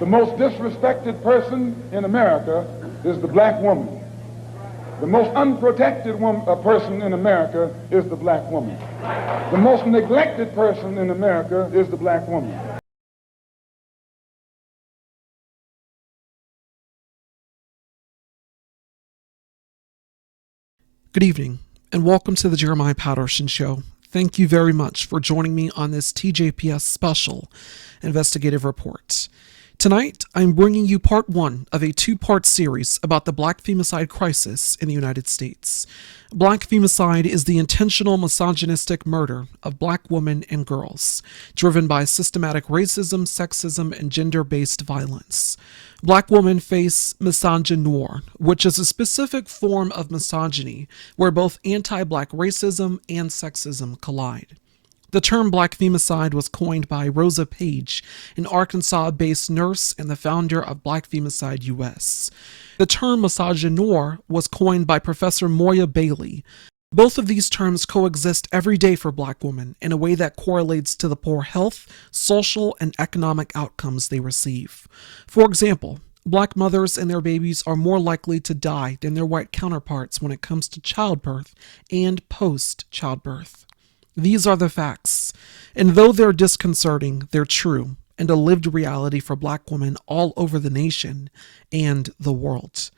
The most disrespected person in America is the black woman. The most unprotected person in America is the black woman. The most neglected person in America is the black woman. Good evening, and welcome to the Jeremiah Patterson Show. Thank you very much for joining me on this TJPS special investigative report. Tonight, I'm bringing you part one of a two-part series about the Black femicide crisis in the United States. Black femicide is the intentional misogynistic murder of black women and girls, driven by systematic racism, sexism, and gender-based violence. Black women face misogyny, which is a specific form of misogyny where both anti-black racism and sexism collide. The term Black femicide was coined by Rosa Page, an Arkansas-based nurse and the founder of Black Femicide US. The term misogyny was coined by Professor Moya Bailey. Both of these terms coexist every day for black women in a way that correlates to the poor health, social, and economic outcomes they receive. For example, black mothers and their babies are more likely to die than their white counterparts when it comes to childbirth and post-childbirth. These are the facts, and though they're disconcerting, they're true and a lived reality for black women all over the nation and the world.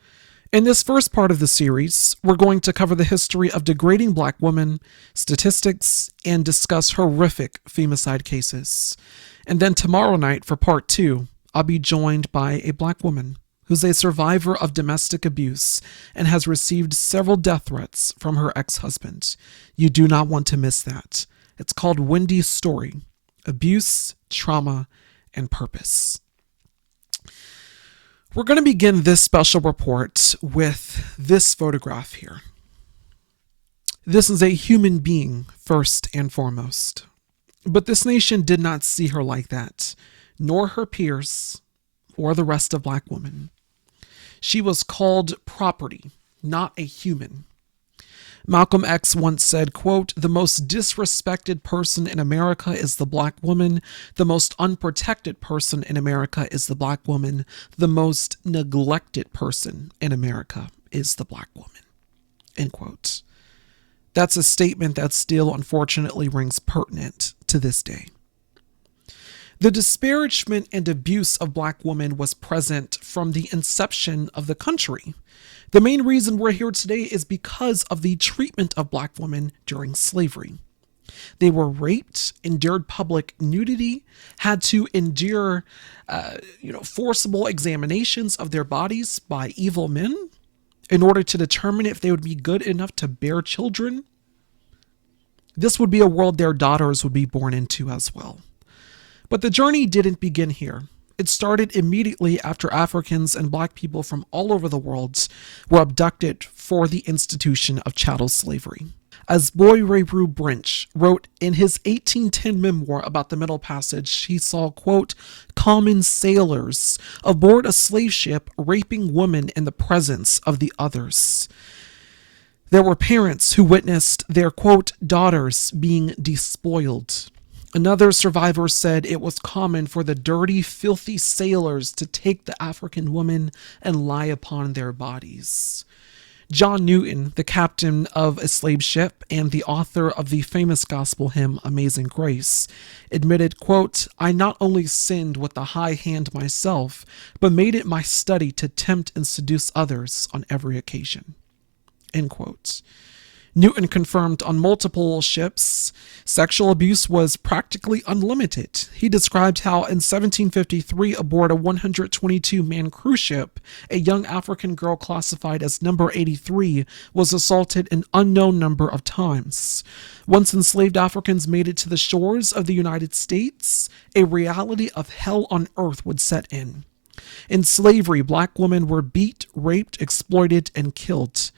In this first part of the series, we're going to cover the history of degrading black women, statistics, and discuss horrific femicide cases. And then tomorrow night for part two, I'll be joined by a black woman who's a survivor of domestic abuse and has received several death threats from her ex-husband. You do not want to miss that. It's called Wendy's Story: Abuse, Trauma, and Purpose. We're going to begin this special report with this photograph here. This is a human being, first and foremost. But this nation did not see her like that, nor her peers, or the rest of black women. She was called property, not a human. Malcolm X once said, quote, "The most disrespected person in America is the black woman. The most unprotected person in America is the black woman. The most neglected person in America is the black woman." End quote. That's a statement that still unfortunately rings pertinent to this day. The disparagement and abuse of black women was present from the inception of the country. The main reason we're here today is because of the treatment of black women during slavery. They were raped, endured public nudity, had to endure forcible examinations of their bodies by evil men in order to determine if they would be good enough to bear children. This would be a world their daughters would be born into as well. But the journey didn't begin here. It started immediately after Africans and black people from all over the world were abducted for the institution of chattel slavery. As Boy Ray Rue Brinch wrote in his 1810 memoir about the Middle Passage, he saw, quote, "common sailors aboard a slave ship raping women in the presence of the others." There were parents who witnessed their, quote, "daughters being despoiled." Another survivor said it was common for the dirty, filthy sailors to take the African woman and lie upon their bodies. John Newton, the captain of a slave ship and the author of the famous gospel hymn Amazing Grace, admitted, quote, "I not only sinned with the high hand myself, but made it my study to tempt and seduce others on every occasion." End quote. Newton confirmed on multiple ships sexual abuse was practically unlimited. He described how in 1753 aboard a 122-man cruise ship, a young African girl classified as number 83 was assaulted an unknown number of times. Once enslaved Africans made it to the shores of the United States, a reality of hell on earth would set in. In slavery, black women were beat, raped, exploited, and killed.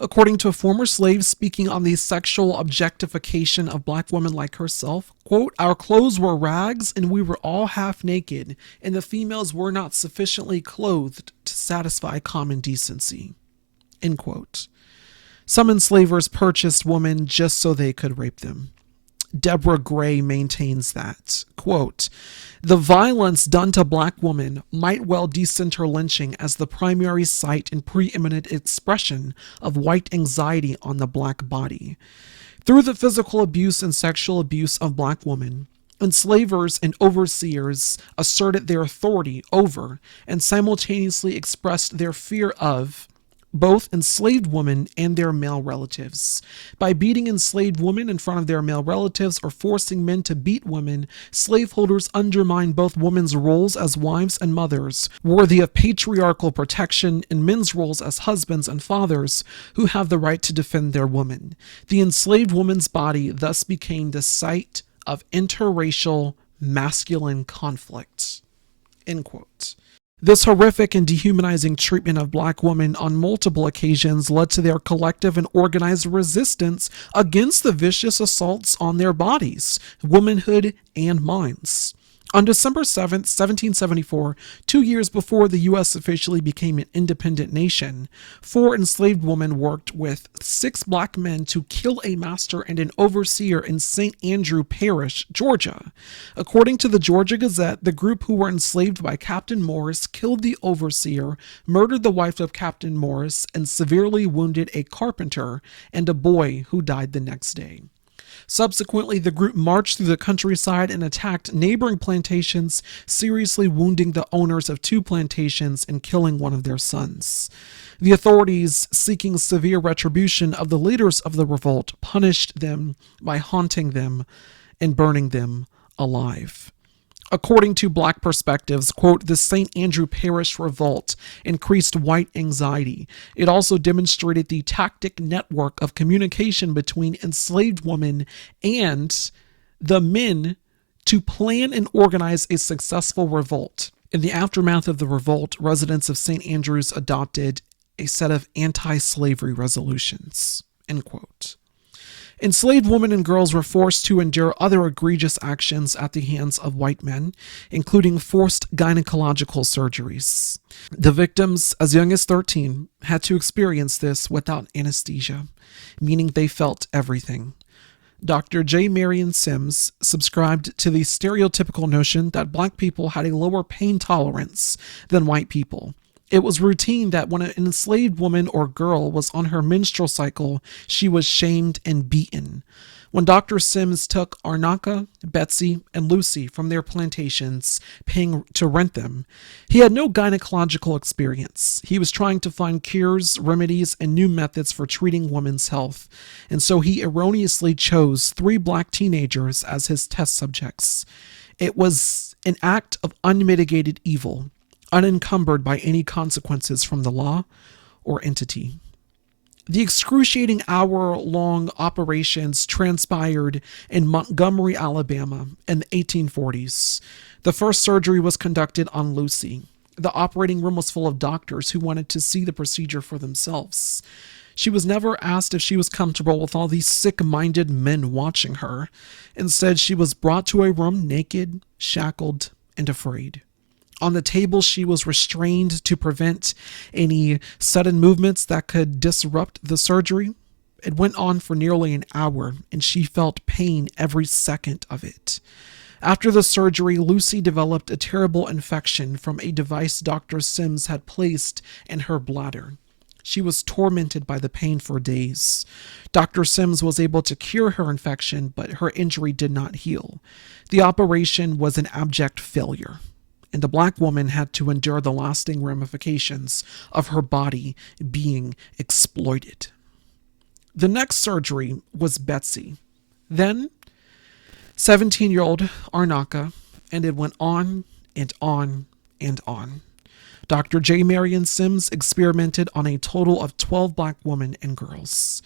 According to a former slave speaking on the sexual objectification of black women like herself, quote, "Our clothes were rags and we were all half naked, and the females were not sufficiently clothed to satisfy common decency." End quote. Some enslavers purchased women just so they could rape them. Deborah Gray maintains that, quote, the violence done to black women might well decenter lynching as the primary site and preeminent expression of white anxiety on the black body. Through the physical abuse and sexual abuse of black women, enslavers and overseers asserted their authority over and simultaneously expressed their fear of both enslaved women and their male relatives. By beating enslaved women in front of their male relatives or forcing men to beat women, slaveholders undermined both women's roles as wives and mothers, worthy of patriarchal protection, and men's roles as husbands and fathers who have the right to defend their women. The enslaved woman's body thus became the site of interracial masculine conflict. End quote. This horrific and dehumanizing treatment of black women on multiple occasions led to their collective and organized resistance against the vicious assaults on their bodies, womanhood, and minds. On December 7, 1774, 2 years before the U.S. officially became an independent nation, 4 enslaved women worked with 6 black men to kill a master and an overseer in St. Andrew Parish, Georgia. According to the Georgia Gazette, the group who were enslaved by Captain Morris killed the overseer, murdered the wife of Captain Morris, and severely wounded a carpenter and a boy who died the next day. Subsequently, the group marched through the countryside and attacked neighboring plantations, seriously wounding the owners of 2 plantations and killing one of their sons. The authorities, seeking severe retribution of the leaders of the revolt, punished them by haunting them and burning them alive. According to Black Perspectives, quote, the St. Andrew Parish revolt increased white anxiety. It also demonstrated the tactic network of communication between enslaved women and the men to plan and organize a successful revolt. In the aftermath of the revolt, residents of St. Andrews adopted a set of anti-slavery resolutions, end quote. Enslaved women and girls were forced to endure other egregious actions at the hands of white men, including forced gynecological surgeries. The victims, as young as 13, had to experience this without anesthesia, meaning they felt everything. Dr. J. Marion Sims subscribed to the stereotypical notion that black people had a lower pain tolerance than white people. It was routine that when an enslaved woman or girl was on her menstrual cycle, she was shamed and beaten. When Dr. Sims took Arnaka, Betsy, and Lucy from their plantations, paying to rent them, he had no gynecological experience. He was trying to find cures, remedies, and new methods for treating women's health, and so he erroneously chose 3 black teenagers as his test subjects. It was an act of unmitigated evil, unencumbered by any consequences from the law or entity. The excruciating hour-long operations transpired in Montgomery, Alabama in the 1840s. The first surgery was conducted on Lucy. The operating room was full of doctors who wanted to see the procedure for themselves. She was never asked if she was comfortable with all these sick-minded men watching her. Instead, she was brought to a room naked, shackled, and afraid. On the table, she was restrained to prevent any sudden movements that could disrupt the surgery. It went on for nearly an hour, and she felt pain every second of it. After the surgery, Lucy developed a terrible infection from a device Dr. Sims had placed in her bladder. She was tormented by the pain for days. Dr. Sims was able to cure her infection, but her injury did not heal. The operation was an abject failure, and the black woman had to endure the lasting ramifications of her body being exploited. The next surgery was Betsy, then 17-year-old Arnaka, and it went on and on and on. Dr. J. Marion Sims experimented on a total of 12 black women and girls.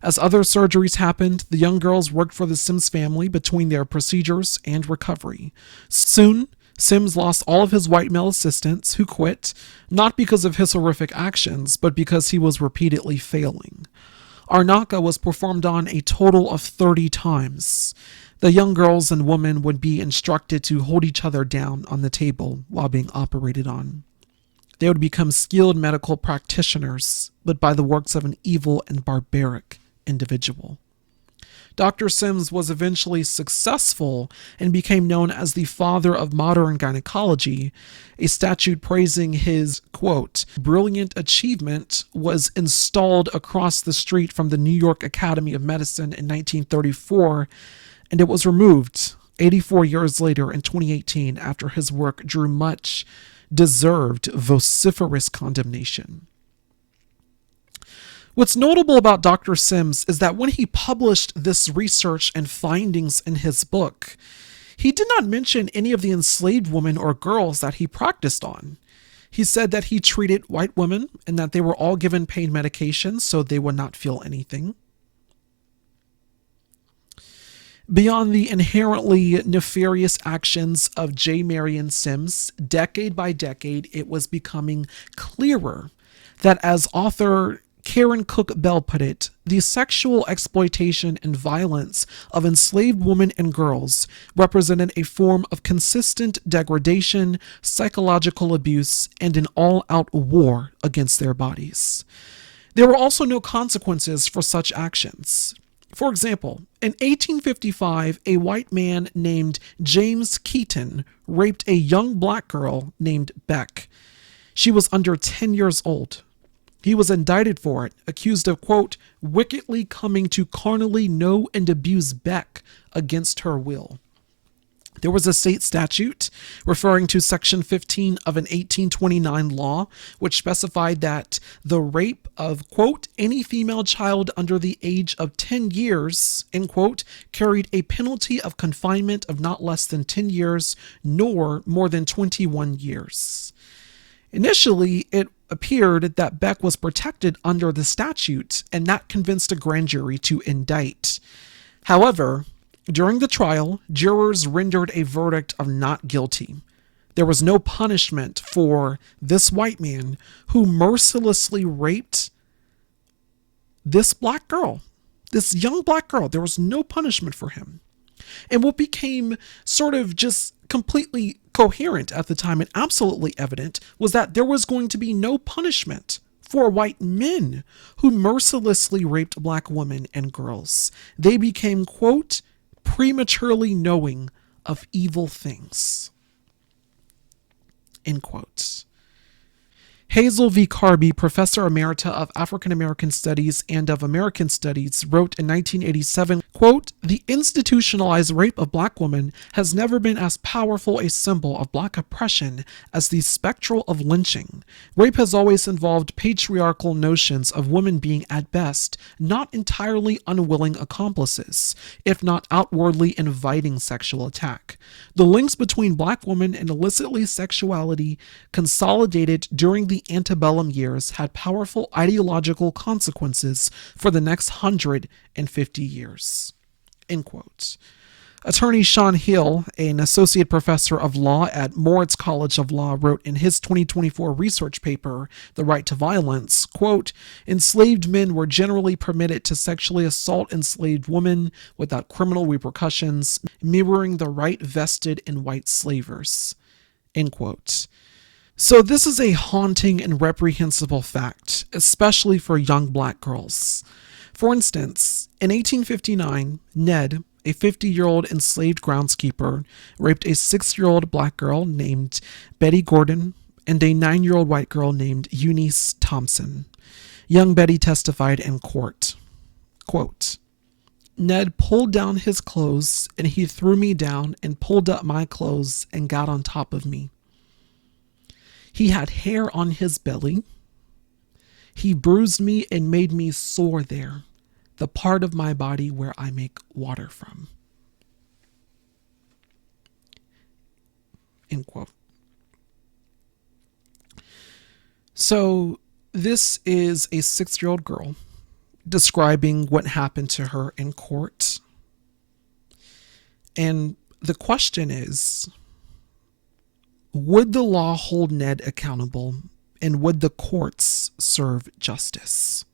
As other surgeries happened, the young girls worked for the Sims family between their procedures and recovery. Soon, Sims lost all of his white male assistants, who quit, not because of his horrific actions, but because he was repeatedly failing. Arnaka was performed on a total of 30 times. The young girls and women would be instructed to hold each other down on the table while being operated on. They would become skilled medical practitioners, but by the works of an evil and barbaric individual. Dr. Sims was eventually successful and became known as the father of modern gynecology. A statue praising his, quote, brilliant achievement was installed across the street from the New York Academy of Medicine in 1934, and it was removed 84 years later in 2018 after his work drew much deserved vociferous condemnation. What's notable about Dr. Sims is that when he published this research and findings in his book, he did not mention any of the enslaved women or girls that he practiced on. He said that he treated white women and that they were all given pain medications so they would not feel anything. Beyond the inherently nefarious actions of J. Marion Sims, decade by decade, it was becoming clearer that, as author Karen Cook Bell put it, the sexual exploitation and violence of enslaved women and girls represented a form of consistent degradation, psychological abuse, and an all-out war against their bodies. There were also no consequences for such actions. For example, in 1855, a white man named James Keaton raped a young black girl named Beck. She was under 10 years old. He was indicted for it, accused of, quote, wickedly coming to carnally know and abuse Beck against her will. There was a state statute referring to Section 15 of an 1829 law, which specified that the rape of, quote, any female child under the age of 10 years, end quote, carried a penalty of confinement of not less than 10 years, nor more than 21 years. Initially, it appeared that Beck was protected under the statute, and that convinced a grand jury to indict. However, during the trial, jurors rendered a verdict of not guilty. There was no punishment for this white man who mercilessly raped this black girl, this young black girl. There was no punishment for him. And what became sort of just completely coherent at the time and absolutely evident was that there was going to be no punishment for white men who mercilessly raped black women and girls. They became, quote, prematurely knowing of evil things, end quote. Hazel V. Carby, Professor Emerita of African American Studies and of American Studies, wrote in 1987, quote, the institutionalized rape of black women has never been as powerful a symbol of black oppression as the spectral of lynching. Rape has always involved patriarchal notions of women being, at best, not entirely unwilling accomplices, if not outwardly inviting sexual attack. The links between black women and illicitly sexuality consolidated during the antebellum years had powerful ideological consequences for the next 150 years, end quote. Attorney Sean Hill, an associate professor of law at Moritz College of Law, wrote in his 2024 research paper, The Right to Violence, quote, enslaved men were generally permitted to sexually assault enslaved women without criminal repercussions, mirroring the right vested in white slavers, end quote. So this is a haunting and reprehensible fact, especially for young black girls. For instance, in 1859, Ned, a 50-year-old enslaved groundskeeper, raped a 6-year-old black girl named Betty Gordon and a 9-year-old white girl named Eunice Thompson. Young Betty testified in court, quote, Ned pulled down his clothes and he threw me down and pulled up my clothes and got on top of me. He had hair on his belly. He bruised me and made me sore there, the part of my body where I make water from. End quote. So this is a 6-year-old girl describing what happened to her in court. And the question is, would the law hold Ned accountable, and would the courts serve justice?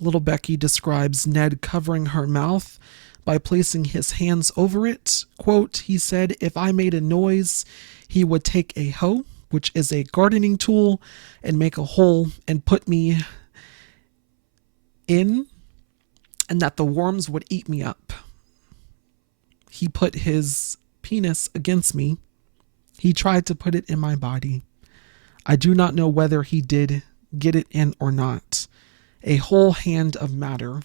Little Becky describes Ned covering her mouth by placing his hands over it. Quote, he said, if I made a noise, he would take a hoe, which is a gardening tool, and make a hole and put me in and that the worms would eat me up. He put his penis against me. He tried to put it in my body. I do not know whether he did get it in or not. A whole hand of matter,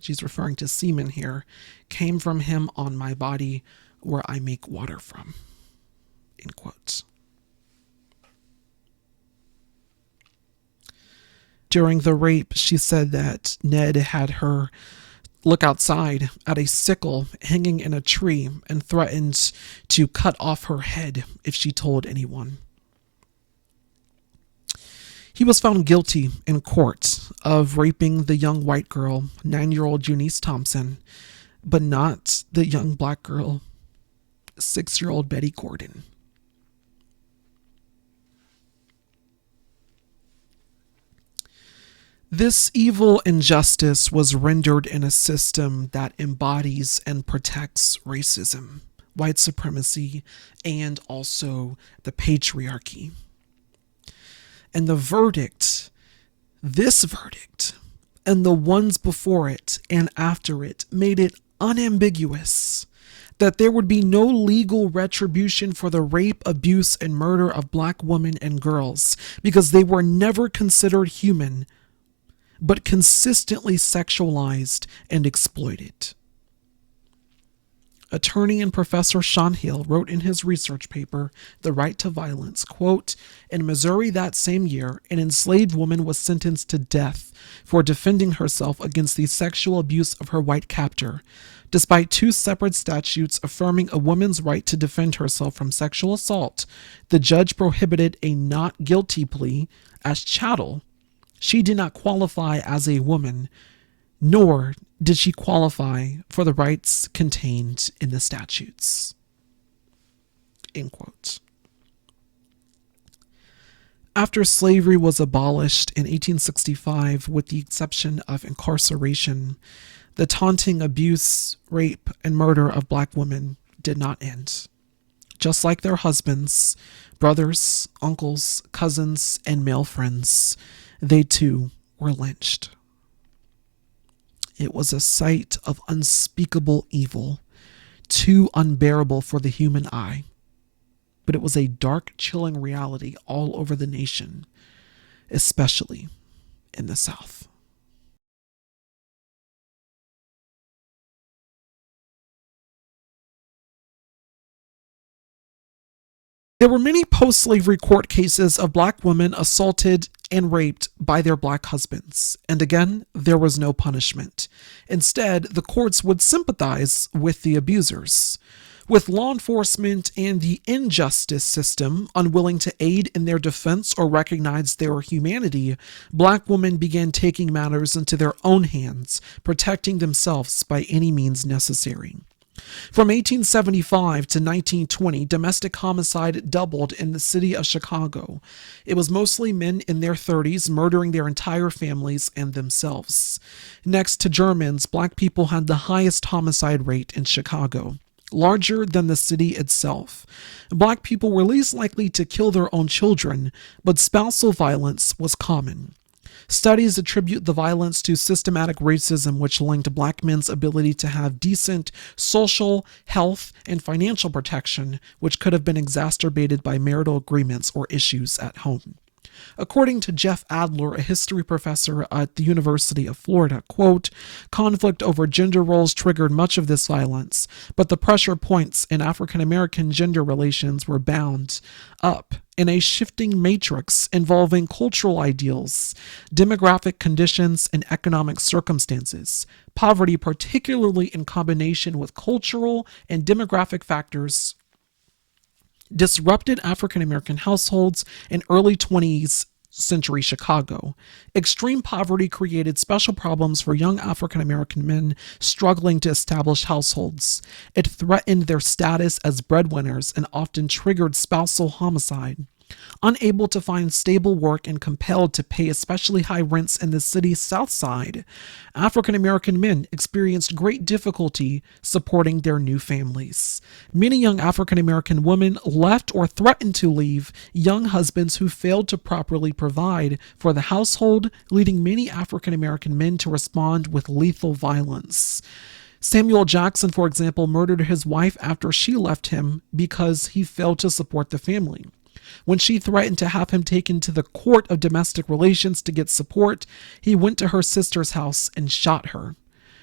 she's referring to semen here, came from him on my body where I make water from. End quote. During the rape, she said that Ned had her look outside at a sickle hanging in a tree and threatened to cut off her head if she told anyone. He was found guilty in court of raping the young white girl, 9-year-old Eunice Thompson, but not the young black girl, 6-year-old Betty Gordon. This evil injustice was rendered in a system that embodies and protects racism, white supremacy, and also the patriarchy. And the verdict, this verdict, and the ones before it and after it, made it unambiguous that there would be no legal retribution for the rape, abuse, and murder of black women and girls because they were never considered human, but consistently sexualized and exploited. Attorney and Professor Sean Hill wrote in his research paper, The Right to Violence, quote, "In Missouri that same year, an enslaved woman was sentenced to death for defending herself against the sexual abuse of her white captor. Despite 2 separate statutes affirming a woman's right to defend herself from sexual assault, the judge prohibited a not guilty plea as chattel. She did not qualify as a woman, nor did she qualify for the rights contained in the statutes." End quote. After slavery was abolished in 1865, with the exception of incarceration, the taunting, abuse, rape, and murder of black women did not end. Just like their husbands, brothers, uncles, cousins, and male friends, they too were lynched. It was a sight of unspeakable evil, too unbearable for the human eye. But it was a dark, chilling reality all over the nation, especially in the South. There were many post-slavery court cases of black women assaulted and raped by their black husbands, and again, there was no punishment. Instead, the courts would sympathize with the abusers. With law enforcement and the injustice system unwilling to aid in their defense or recognize their humanity, black women began taking matters into their own hands, protecting themselves by any means necessary. From 1875 to 1920, domestic homicide doubled in the city of Chicago. It was mostly men in their 30s murdering their entire families and themselves. Next to Germans, black people had the highest homicide rate in Chicago, larger than the city itself. Black people were least likely to kill their own children, but spousal violence was common. Studies attribute the violence to systematic racism, which linked black men's ability to have decent social, health, and financial protection, which could have been exacerbated by marital agreements or issues at home. According to Jeff Adler, a history professor at the University of Florida, quote, "Conflict over gender roles triggered much of this violence, but the pressure points in African-American gender relations were bound up in a shifting matrix involving cultural ideals, demographic conditions, and economic circumstances. Poverty, particularly in combination with cultural and demographic factors, disrupted African-American households in early 20th century Chicago. Extreme poverty created special problems for young African-American men struggling to establish households. It threatened their status as breadwinners and often triggered spousal homicide. Unable to find stable work and compelled to pay especially high rents in the city's south side, African American men experienced great difficulty supporting their new families. Many young African American women left or threatened to leave young husbands who failed to properly provide for the household, leading many African American men to respond with lethal violence. Samuel Jackson, for example, murdered his wife after she left him because he failed to support the family. When she threatened to have him taken to the court of domestic relations to get support, he went to her sister's house and shot her.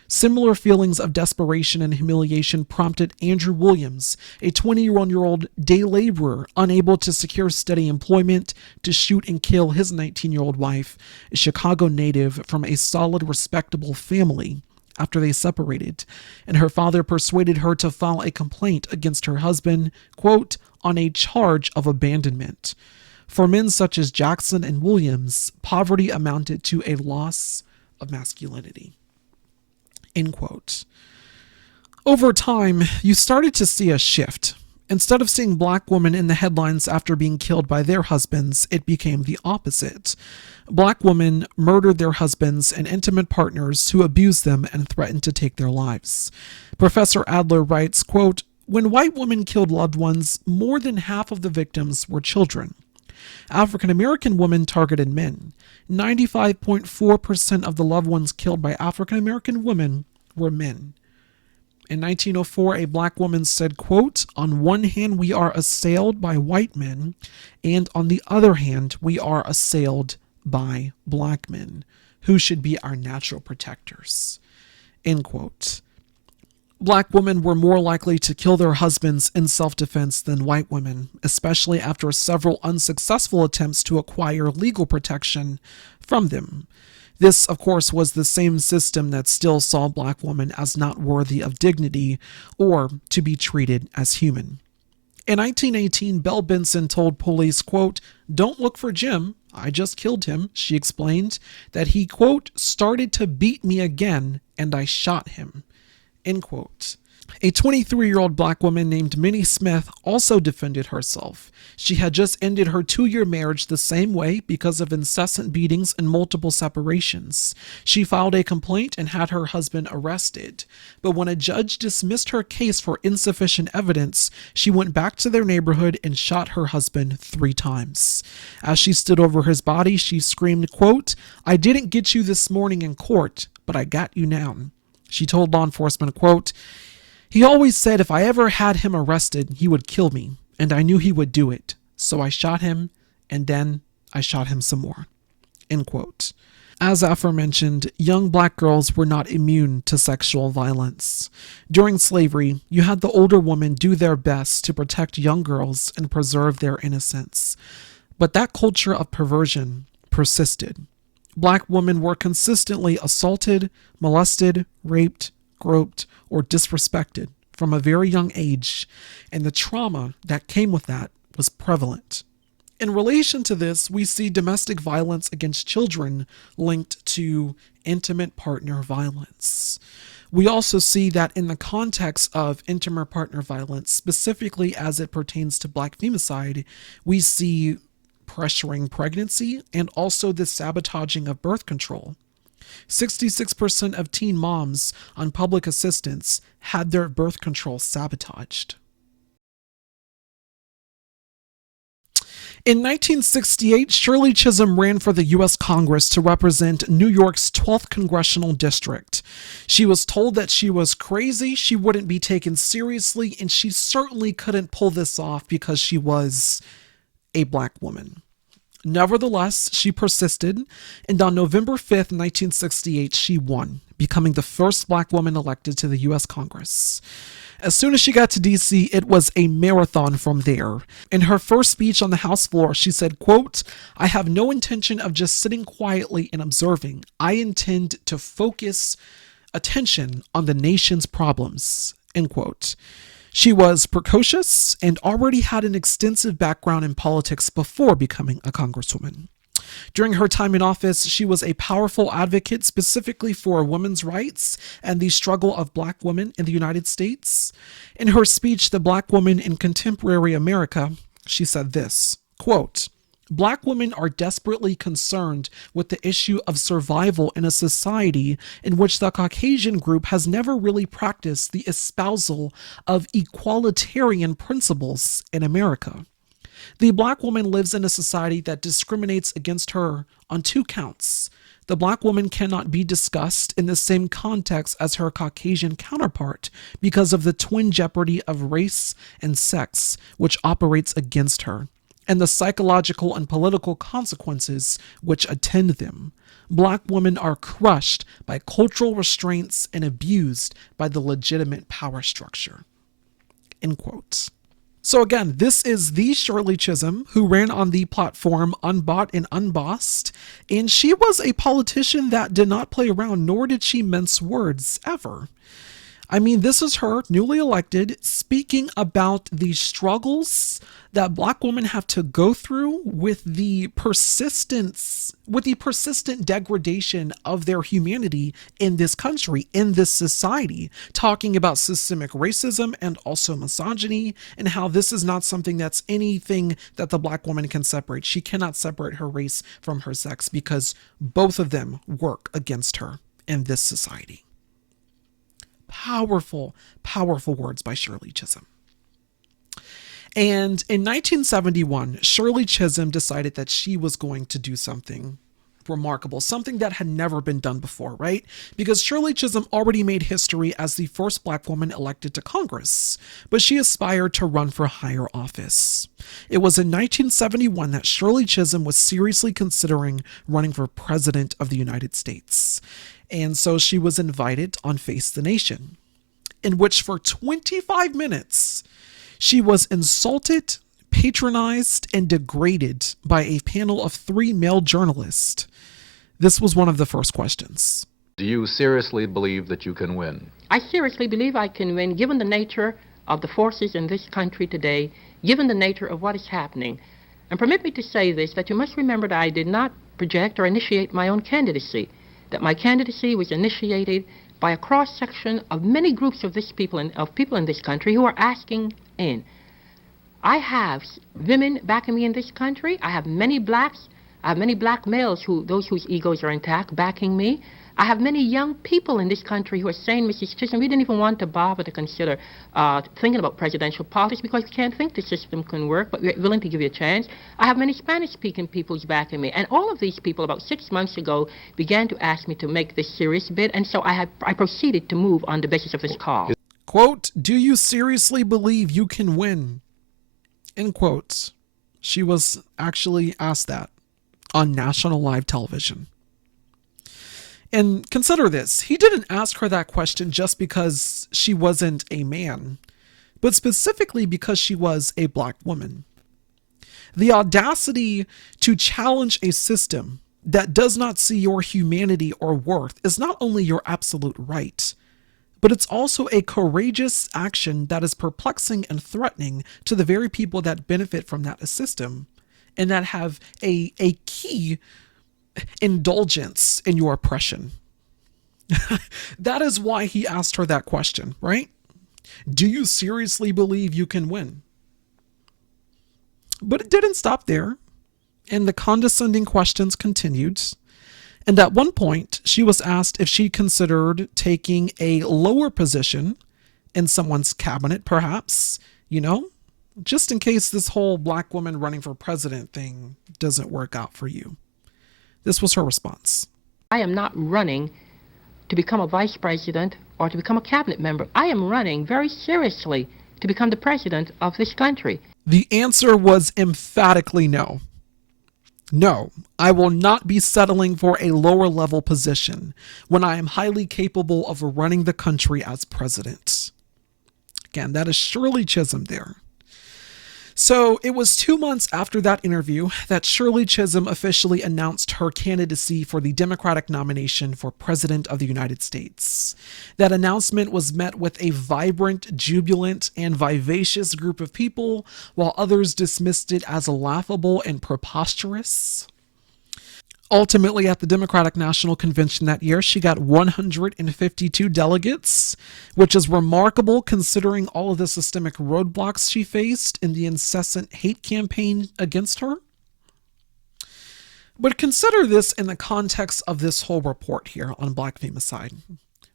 Similar feelings of desperation and humiliation prompted Andrew Williams, a 21-year-old day laborer unable to secure steady employment, to shoot and kill his 19-year-old wife, a Chicago native from a solid, respectable family, after they separated, and her father persuaded her to file a complaint against her husband, quote, on a charge of abandonment. For men such as Jackson and Williams, poverty amounted to a loss of masculinity. End quote. Over time, you started to see a shift. Instead of seeing black women in the headlines after being killed by their husbands, it became the opposite. Black women murdered their husbands and intimate partners who abused them and threatened to take their lives. Professor Adler writes, quote, when white women killed loved ones, more than half of the victims were children. African American women targeted men. 95.4% of the loved ones killed by African American women were men. In 1904, a black woman said, quote, on one hand, we are assailed by white men, and on the other hand, we are assailed by black men, who should be our natural protectors. End quote. Black women were more likely to kill their husbands in self-defense than white women, especially after several unsuccessful attempts to acquire legal protection from them. This, of course, was the same system that still saw black women as not worthy of dignity or to be treated as human. In 1918, Belle Benson told police, quote, don't look for Jim. I just killed him. She explained that he, quote, started to beat me again and I shot him. End quote. A 23-year-old black woman named Minnie Smith also defended herself. She had just ended her 2-year marriage the same way because of incessant beatings and multiple separations. She filed a complaint and had her husband arrested. But when a judge dismissed her case for insufficient evidence, she went back to their neighborhood and shot her husband 3 times. As she stood over his body, she screamed, quote, I didn't get you this morning in court, but I got you now. She told law enforcement, quote, he always said if I ever had him arrested, he would kill me, and I knew he would do it. So I shot him, and then I shot him some more. End quote. As aforementioned, young black girls were not immune to sexual violence. During slavery, you had the older women do their best to protect young girls and preserve their innocence. But that culture of perversion persisted. Black women were consistently assaulted, molested, raped, groped, or disrespected from a very young age, and the trauma that came with that was prevalent. In relation to this, we see domestic violence against children linked to intimate partner violence. We also see that in the context of intimate partner violence, specifically as it pertains to Black femicide, we see pressuring pregnancy and also the sabotaging of birth control. 66% of teen moms on public assistance had their birth control sabotaged. In 1968, Shirley Chisholm ran for the U.S. Congress to represent New York's 12th congressional district. She was told that she was crazy, she wouldn't be taken seriously, and she certainly couldn't pull this off because she was a black woman. Nevertheless, she persisted, and on November 5th, 1968, she won, becoming the first black woman elected to the U.S. Congress. As soon as she got to D.C., it was a marathon from there. In her first speech on the House floor, she said, quote, I have no intention of just sitting quietly and observing. I intend to focus attention on the nation's problems, end quote. She was precocious and already had an extensive background in politics before becoming a congresswoman. During her time in office, she was a powerful advocate specifically for women's rights and the struggle of black women in the United States. In her speech, The Black Woman in Contemporary America, she said this, Quote, Black women are desperately concerned with the issue of survival in a society in which the Caucasian group has never really practiced the espousal of equalitarian principles in America. The Black woman lives in a society that discriminates against her on 2 counts. The Black woman cannot be discussed in the same context as her Caucasian counterpart because of the twin jeopardy of race and sex, which operates against her, and the psychological and political consequences which attend them. Black women are crushed by cultural restraints and abused by the legitimate power structure. End quote. So again, this is the Shirley Chisholm who ran on the platform Unbought and Unbossed, and she was a politician that did not play around, nor did she mince words ever. I mean, this is her, newly elected, speaking about the struggles that Black women have to go through with the persistent degradation of their humanity in this country, in this society, talking about systemic racism and also misogyny, and how this is not something that's anything that the Black woman can separate. She cannot separate her race from her sex because both of them work against her in this society. Powerful, powerful words by Shirley Chisholm. And in 1971, Shirley Chisholm decided that she was going to do something remarkable, something that had never been done before, right? Because Shirley Chisholm already made history as the first Black woman elected to Congress, but she aspired to run for higher office. It was in 1971 that Shirley Chisholm was seriously considering running for president of the United States. And so she was invited on Face the Nation, in which for 25 minutes, she was insulted, patronized, and degraded by a panel of 3 male journalists. This was one of the first questions. Do you seriously believe that you can win? I seriously believe I can win, given the nature of the forces in this country today, given the nature of what is happening. And permit me to say this, that you must remember that I did not project or initiate my own candidacy, that my candidacy was initiated by a cross-section of many groups of people in this country who are asking in. I have women backing me in this country. I have many blacks. I have many black males, those whose egos are intact, backing me. I have many young people in this country who are saying, Mrs. Chisholm, we didn't even want to bother to consider thinking about presidential politics because we can't think the system can work, but we're willing to give you a chance. I have many Spanish-speaking people who's backing me. And all of these people, about 6 months ago, began to ask me to make this serious bid. And so I proceeded to move on the basis of this call. Quote, do you seriously believe you can win? End quote. She was actually asked that on national live television. And consider this, he didn't ask her that question just because she wasn't a man, but specifically because she was a Black woman. The audacity to challenge a system that does not see your humanity or worth is not only your absolute right, but it's also a courageous action that is perplexing and threatening to the very people that benefit from that system and that have a key indulgence in your oppression. That is why he asked her that question, right? Do you seriously believe you can win? But it didn't stop there, and the condescending questions continued. And at one point, she was asked if she considered taking a lower position in someone's cabinet, perhaps, just in case this whole Black woman running for president thing doesn't work out for you. This was her response. I am not running to become a vice president or to become a cabinet member. I am running very seriously to become the president of this country. The answer was emphatically no. No, I will not be settling for a lower level position when I am highly capable of running the country as president. Again, that is Shirley Chisholm there. So it was 2 months after that interview that Shirley Chisholm officially announced her candidacy for the Democratic nomination for President of the United States. That announcement was met with a vibrant, jubilant, and vivacious group of people, while others dismissed it as laughable and preposterous. Ultimately, at the Democratic National Convention that year, she got 152 delegates, which is remarkable considering all of the systemic roadblocks she faced in the incessant hate campaign against her. But consider this in the context of this whole report here on Black femicide.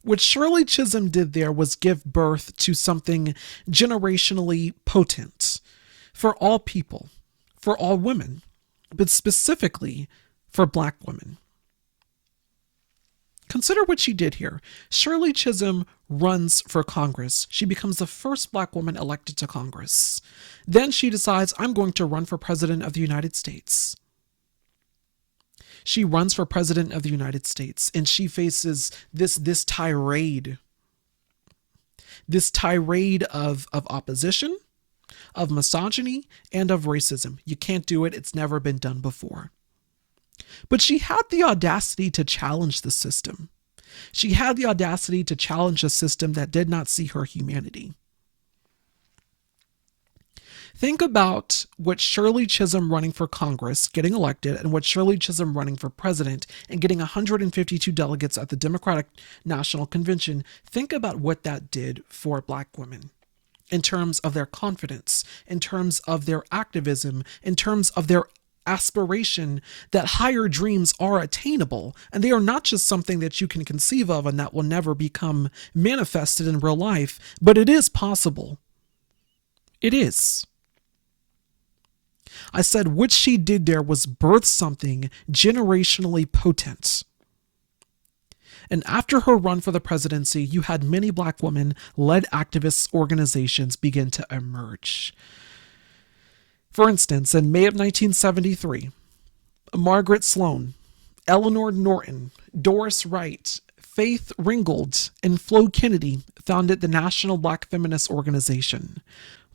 What Shirley Chisholm did there was give birth to something generationally potent for all people, for all women, but specifically for Black women. Consider what she did here. Shirley Chisholm runs for Congress. She becomes the first Black woman elected to Congress. Then she decides, I'm going to run for President of the United States. She runs for President of the United States, and she faces this tirade of opposition, of misogyny, and of racism. You can't do it. It's never been done before. But she had the audacity to challenge the system. She had the audacity to challenge a system that did not see her humanity. Think about what Shirley Chisholm running for Congress, getting elected, and what Shirley Chisholm running for president and getting 152 delegates at the Democratic National Convention. Think about what that did for Black women in terms of their confidence, in terms of their activism, in terms of their aspiration that higher dreams are attainable, and they are not just something that you can conceive of and that will never become manifested in real life, but it is possible. It is. I said what she did there was birth something generationally potent. And after her run for the presidency, you had many Black women-led activist organizations begin to emerge. For instance, in May of 1973, Margaret Sloan, Eleanor Norton, Doris Wright, Faith Ringgold, and Flo Kennedy founded the National Black Feminist Organization.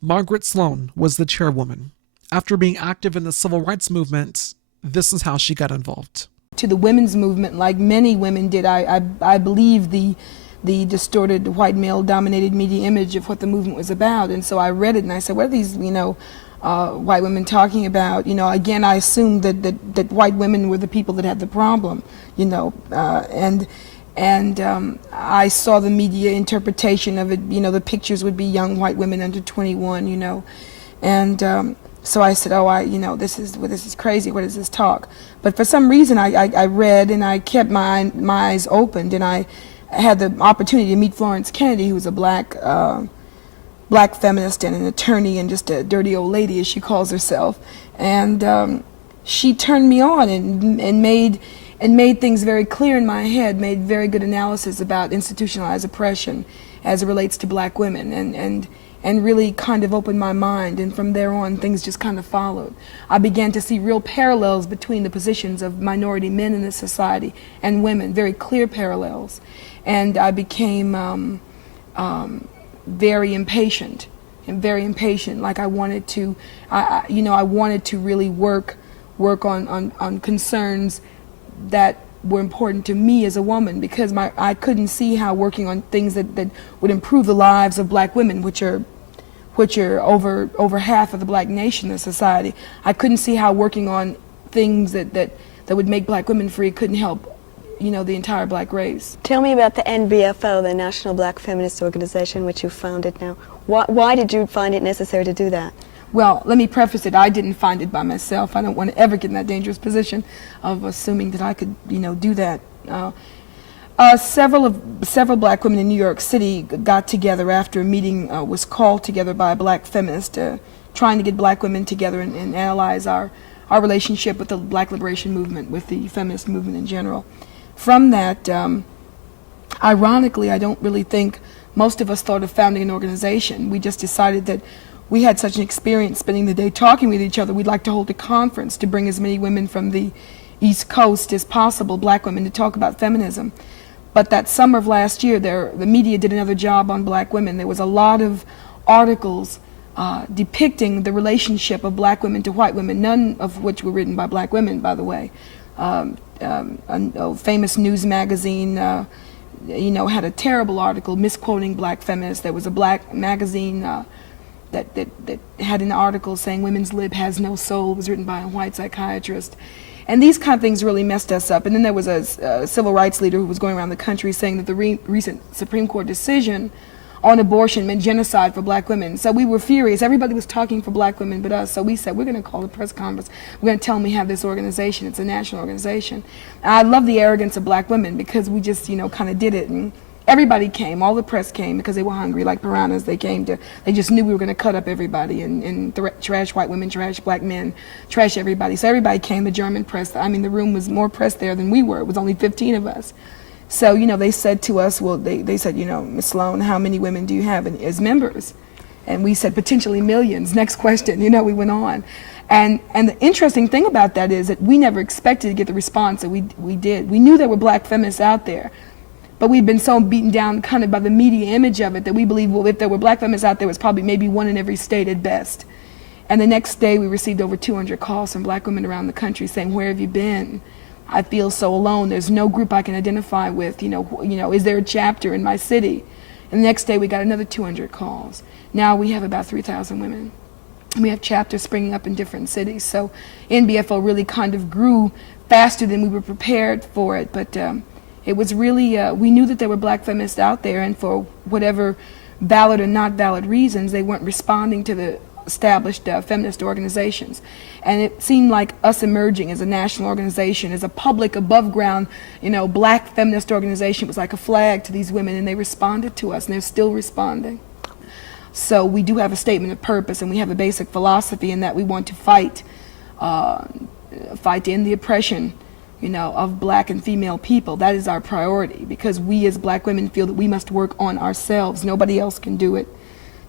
Margaret Sloan was the chairwoman. After being active in the civil rights movement, this is how she got involved. To the women's movement, like many women did, I believe the distorted white male-dominated media image of what the movement was about, and so I read it and I said, what are these, white women talking about? Again, I assumed that white women were the people that had the problem, and I saw the media interpretation of it. The pictures would be young white women under 21, and so I said, this is crazy. What is this talk? But for some reason, I read and I kept my eyes opened, and I had the opportunity to meet Florence Kennedy, who was a black feminist and an attorney and just a dirty old lady, as she calls herself. And she turned me on and made things very clear in my head, made very good analysis about institutionalized oppression as it relates to Black women, and really kind of opened my mind, and from there on things just kind of followed. I began to see real parallels between the positions of minority men in this society and women, very clear parallels. And I became very impatient, like I wanted to, I wanted to really work on concerns that were important to me as a woman, because I couldn't see how working on things that would improve the lives of Black women, which are over half of the Black nation in society. I couldn't see how working on things that would make Black women free couldn't help, the entire Black race. Tell me about the NBFO, the National Black Feminist Organization, which you founded now. Why did you find it necessary to do that? Well, let me preface it. I didn't find it by myself. I don't want to ever get in that dangerous position of assuming that I could, do that. Several Black women in New York City got together after a meeting was called together by a Black feminist, trying to get Black women together and analyze our relationship with the Black liberation movement, with the feminist movement in general. From that, ironically, I don't really think most of us thought of founding an organization. We just decided that we had such an experience spending the day talking with each other, we'd like to hold a conference to bring as many women from the East Coast as possible, Black women, to talk about feminism. But that summer of last year, the media did another job on Black women. There was a lot of articles depicting the relationship of Black women to white women, none of which were written by Black women, by the way. A famous news magazine, had a terrible article misquoting Black feminists. There was a Black magazine that had an article saying women's lib has no soul. It was written by a white psychiatrist. And these kind of things really messed us up. And then there was a civil rights leader who was going around the country saying that the recent Supreme Court decision on abortion meant genocide for black women. So we were furious. Everybody was talking for black women but us. So we said, we're going to call a press conference. We're going to tell them we have this organization. It's a national organization. And I love the arrogance of black women because we just, kind of did it. And everybody came. All the press came because they were hungry like piranhas. They just knew we were going to cut up everybody and trash white women, trash black men, trash everybody. So everybody came, the German press. I mean, the room was more press there than we were. It was only 15 of us. So, they said to us, well, they said, Ms. Sloan, how many women do you have as members? And we said, potentially millions. Next question, we went on. And the interesting thing about that is that we never expected to get the response that we did. We knew there were black feminists out there, but we'd been so beaten down kind of by the media image of it that we believed, well, if there were black feminists out there, it was probably maybe one in every state at best. And the next day we received over 200 calls from black women around the country saying, where have you been? I feel so alone. There's no group I can identify with. Is there a chapter in my city? And the next day we got another 200 calls. Now we have about 3,000 women. We have chapters springing up in different cities. So NBFO really kind of grew faster than we were prepared for it. But it was really, we knew that there were black feminists out there, and for whatever valid or not valid reasons, they weren't responding to the established feminist organizations. And it seemed like us emerging as a national organization, as a public, above ground, black feminist organization was like a flag to these women, and they responded to us, and they're still responding. So we do have a statement of purpose, and we have a basic philosophy in that we want to fight to end the oppression, of black and female people. That is our priority, because we as black women feel that we must work on ourselves. Nobody else can do it.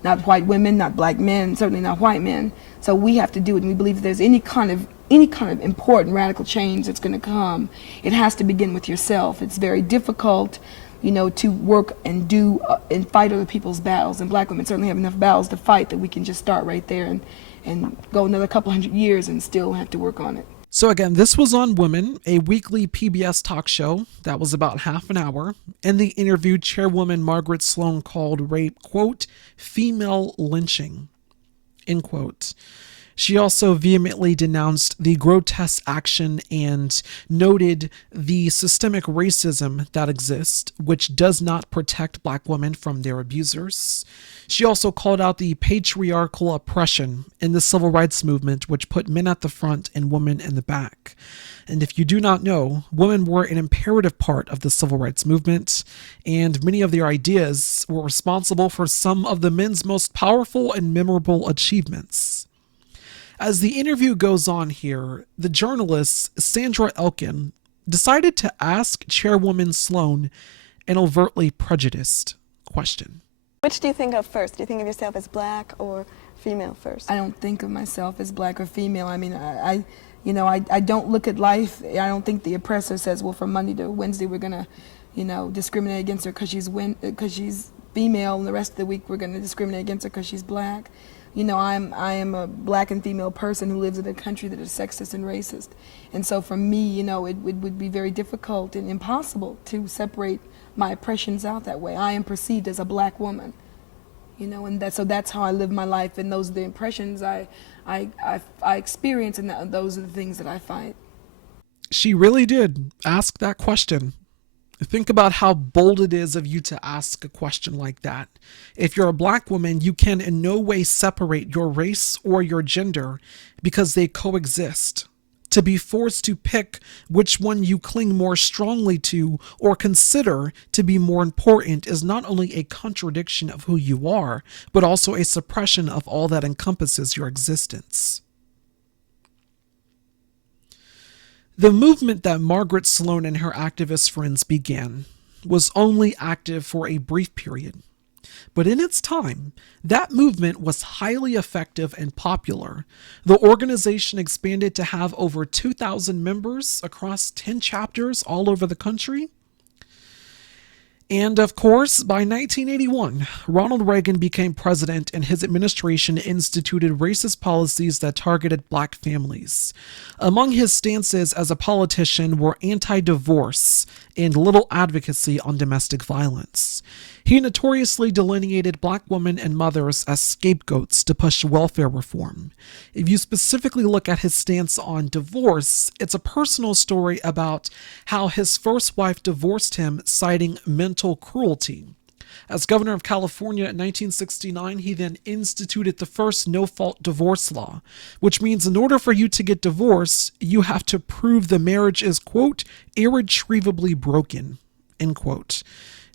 Not white women, not black men, certainly not white men. So we have to do it, and we believe if there's any kind of important radical change that's going to come, it has to begin with yourself. It's very difficult, to work and do and fight other people's battles. And black women certainly have enough battles to fight that we can just start right there and go another couple hundred years and still have to work on it. So again, this was On Women, a weekly PBS talk show that was about half an hour, and the interview Chairwoman Margaret Sloan called rape, quote, female lynching, end quote. She also vehemently denounced the grotesque action and noted the systemic racism that exists, which does not protect black women from their abusers. She also called out the patriarchal oppression in the civil rights movement, which put men at the front and women in the back. And if you do not know, women were an imperative part of the civil rights movement, and many of their ideas were responsible for some of the men's most powerful and memorable achievements. As the interview goes on here, the journalist Sandra Elkin decided to ask Chairwoman Sloan an overtly prejudiced question. Which do you think of first? Do you think of yourself as black or female first? I don't think of myself as black or female. I mean, I don't look at life. I don't think the oppressor says, well, from Monday to Wednesday we're going to, discriminate against her because she's female, and the rest of the week we're going to discriminate against her because she's black. I am a black and female person who lives in a country that is sexist and racist. And so for me, it would be very difficult and impossible to separate my oppressions out that way. I am perceived as a black woman, and that's how I live my life, and those are the impressions I experience, and those are the things that I fight. She really did ask that question. Think about how bold it is of you to ask a question like that. If you're a black woman, you can in no way separate your race or your gender because they coexist. To be forced to pick which one you cling more strongly to or consider to be more important is not only a contradiction of who you are, but also a suppression of all that encompasses your existence. The movement that Margaret Sloan and her activist friends began was only active for a brief period. But in its time, that movement was highly effective and popular. The organization expanded to have over 2,000 members across 10 chapters all over the country. And of course, by 1981, Ronald Reagan became president, and his administration instituted racist policies that targeted black families. Among his stances as a politician were anti-divorce and little advocacy on domestic violence. He notoriously delineated black women and mothers as scapegoats to push welfare reform. If you specifically look at his stance on divorce, it's a personal story about how his first wife divorced him, citing mental cruelty. As governor of California in 1969, he then instituted the first no-fault divorce law, which means in order for you to get divorced, you have to prove the marriage is, quote, irretrievably broken, end quote.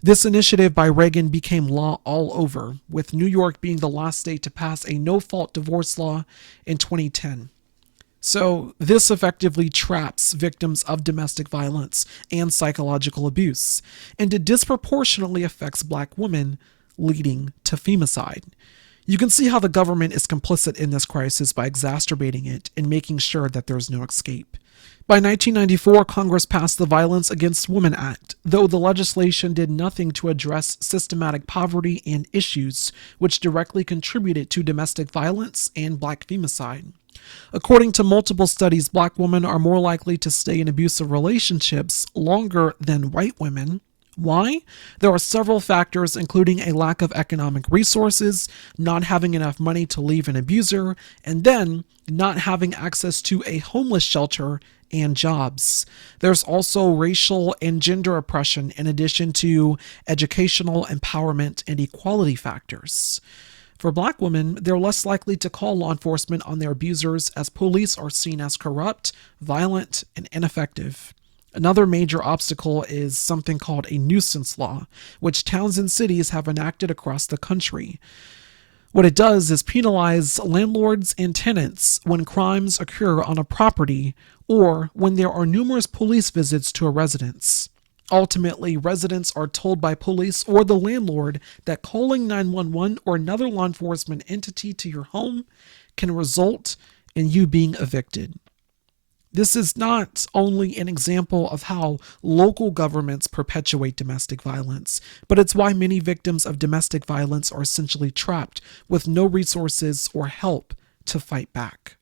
This initiative by Reagan became law all over, with New York being the last state to pass a no-fault divorce law in 2010. So this effectively traps victims of domestic violence and psychological abuse, and it disproportionately affects black women, leading to femicide. You can see how the government is complicit in this crisis by exacerbating it and making sure that there's no escape. By 1994, Congress passed the Violence Against Women Act, though the legislation did nothing to address systematic poverty and issues which directly contributed to domestic violence and black femicide. According to multiple studies, black women are more likely to stay in abusive relationships longer than white women. Why? There are several factors, including a lack of economic resources, not having enough money to leave an abuser, and then not having access to a homeless shelter and jobs. There's also racial and gender oppression in addition to educational empowerment and equality factors. For black women, they're less likely to call law enforcement on their abusers as police are seen as corrupt, violent, and ineffective. Another major obstacle is something called a nuisance law, which towns and cities have enacted across the country. What it does is penalize landlords and tenants when crimes occur on a property or when there are numerous police visits to a residence. Ultimately, residents are told by police or the landlord that calling 911 or another law enforcement entity to your home can result in you being evicted. This is not only an example of how local governments perpetuate domestic violence, but it's why many victims of domestic violence are essentially trapped with no resources or help to fight back.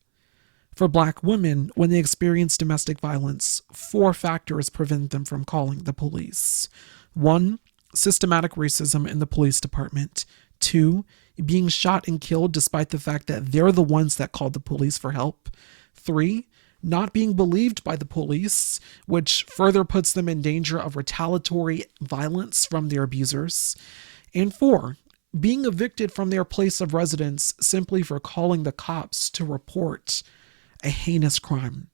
For black women, when they experience domestic violence, 4 factors prevent them from calling the police. 1, systematic racism in the police department. 2, being shot and killed despite the fact that they're the ones that called the police for help. 3, not being believed by the police, which further puts them in danger of retaliatory violence from their abusers. And 4, being evicted from their place of residence simply for calling the cops to report a heinous crime.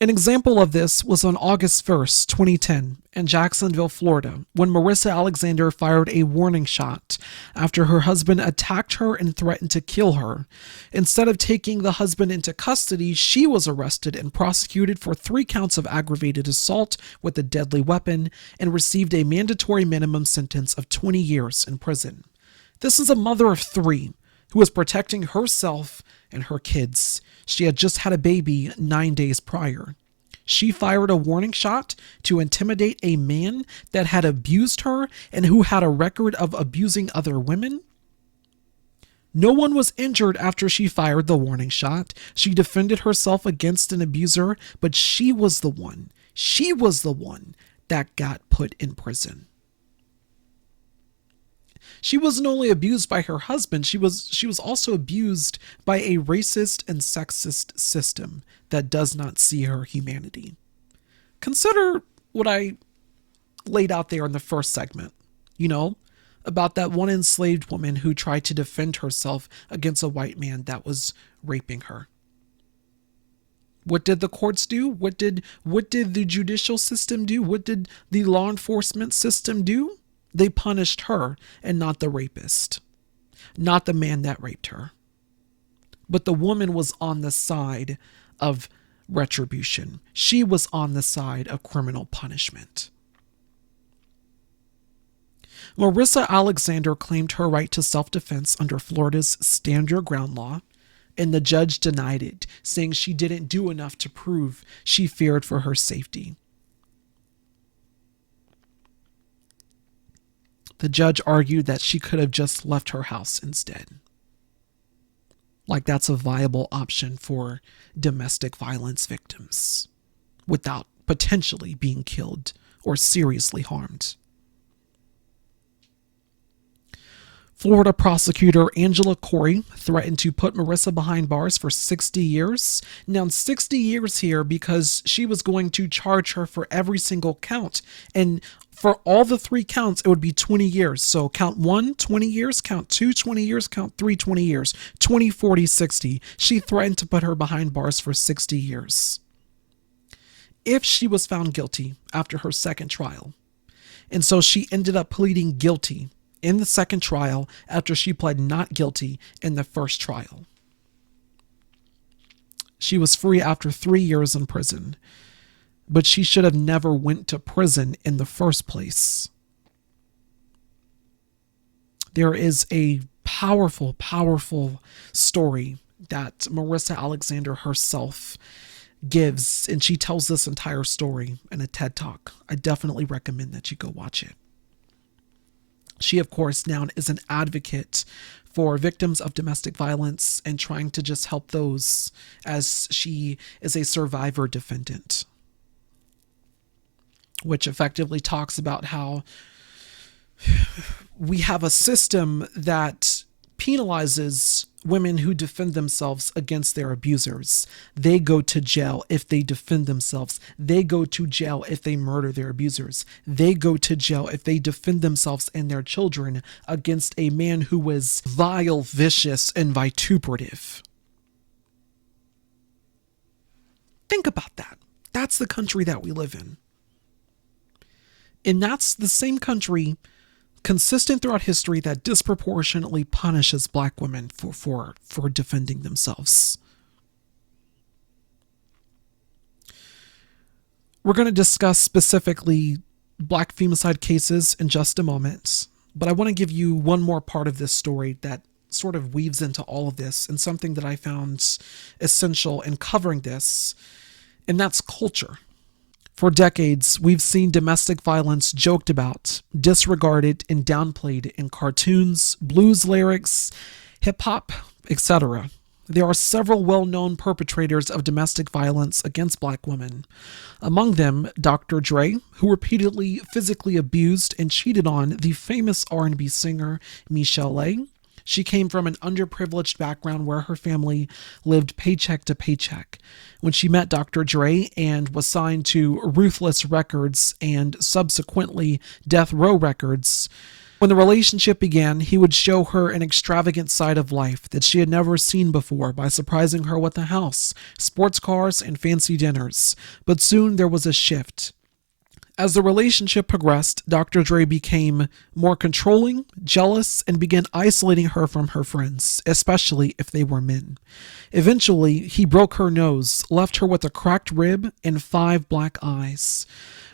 An example of this was on August 1st, 2010, in Jacksonville, Florida, when Marissa Alexander fired a warning shot after her husband attacked her and threatened to kill her. Instead of taking the husband into custody, she was arrested and prosecuted for 3 counts of aggravated assault with a deadly weapon and received a mandatory minimum sentence of 20 years in prison. This is a mother of 3 who was protecting herself and her kids. She had just had a baby 9 days prior. She fired a warning shot to intimidate a man that had abused her and who had a record of abusing other women. No one was injured after she fired the warning shot. She defended herself against an abuser, but she was the one that got put in prison. She wasn't only abused by her husband, she was also abused by a racist and sexist system that does not see her humanity. Consider what I laid out there in the first segment, about that one enslaved woman who tried to defend herself against a white man that was raping her. What did the courts do? What did the judicial system do? What did the law enforcement system do? They punished her and not the rapist, not the man that raped her. But the woman was on the side of retribution. She was on the side of criminal punishment. Marissa Alexander claimed her right to self-defense under Florida's Stand Your Ground law, and the judge denied it, saying she didn't do enough to prove she feared for her safety. The judge argued that she could have just left her house instead. Like that's a viable option for domestic violence victims without potentially being killed or seriously harmed. Florida prosecutor Angela Corey threatened to put Marissa behind bars for 60 years. Now, 60 years here because she was going to charge her for every single count. And for all the 3 counts, it would be 20 years. So count 1, 20 years, count 2, 20 years, count 3, 20 years, 20, 40, 60. She threatened to put her behind bars for 60 years. If she was found guilty after her second trial. And so she ended up pleading guilty in the second trial after she pled not guilty in the first trial. She was free after 3 years in prison, but she should have never went to prison in the first place. There is a powerful, powerful story that Marissa Alexander herself gives, and she tells this entire story in a TED Talk. I definitely recommend that you go watch it. She, of course, now is an advocate for victims of domestic violence and trying to just help those, as she is a survivor defendant, which effectively talks about how we have a system that penalizes women who defend themselves against their abusers. They go to jail if they defend themselves. They go to jail if they murder their abusers. They go to jail if they defend themselves and their children against a man who was vile, vicious, and vituperative. Think about that. That's the country that we live in. And that's the same country consistent throughout history that disproportionately punishes Black women for defending themselves. We're going to discuss specifically Black femicide cases in just a moment, but I want to give you one more part of this story that sort of weaves into all of this, and something that I found essential in covering this, and that's culture. For decades, we've seen domestic violence joked about, disregarded, and downplayed in cartoons, blues lyrics, hip-hop, etc. There are several well-known perpetrators of domestic violence against Black women. Among them, Dr. Dre, who repeatedly physically abused and cheated on the famous R&B singer Michelle. She came from an underprivileged background where her family lived paycheck to paycheck. When she met Dr. Dre and was signed to Ruthless Records and subsequently Death Row Records, when the relationship began, he would show her an extravagant side of life that she had never seen before by surprising her with a house, sports cars, and fancy dinners. But soon there was a shift. As the relationship progressed, Dr. Dre became more controlling, jealous, and began isolating her from her friends, especially if they were men. Eventually, he broke her nose, left her with a cracked rib and 5 black eyes.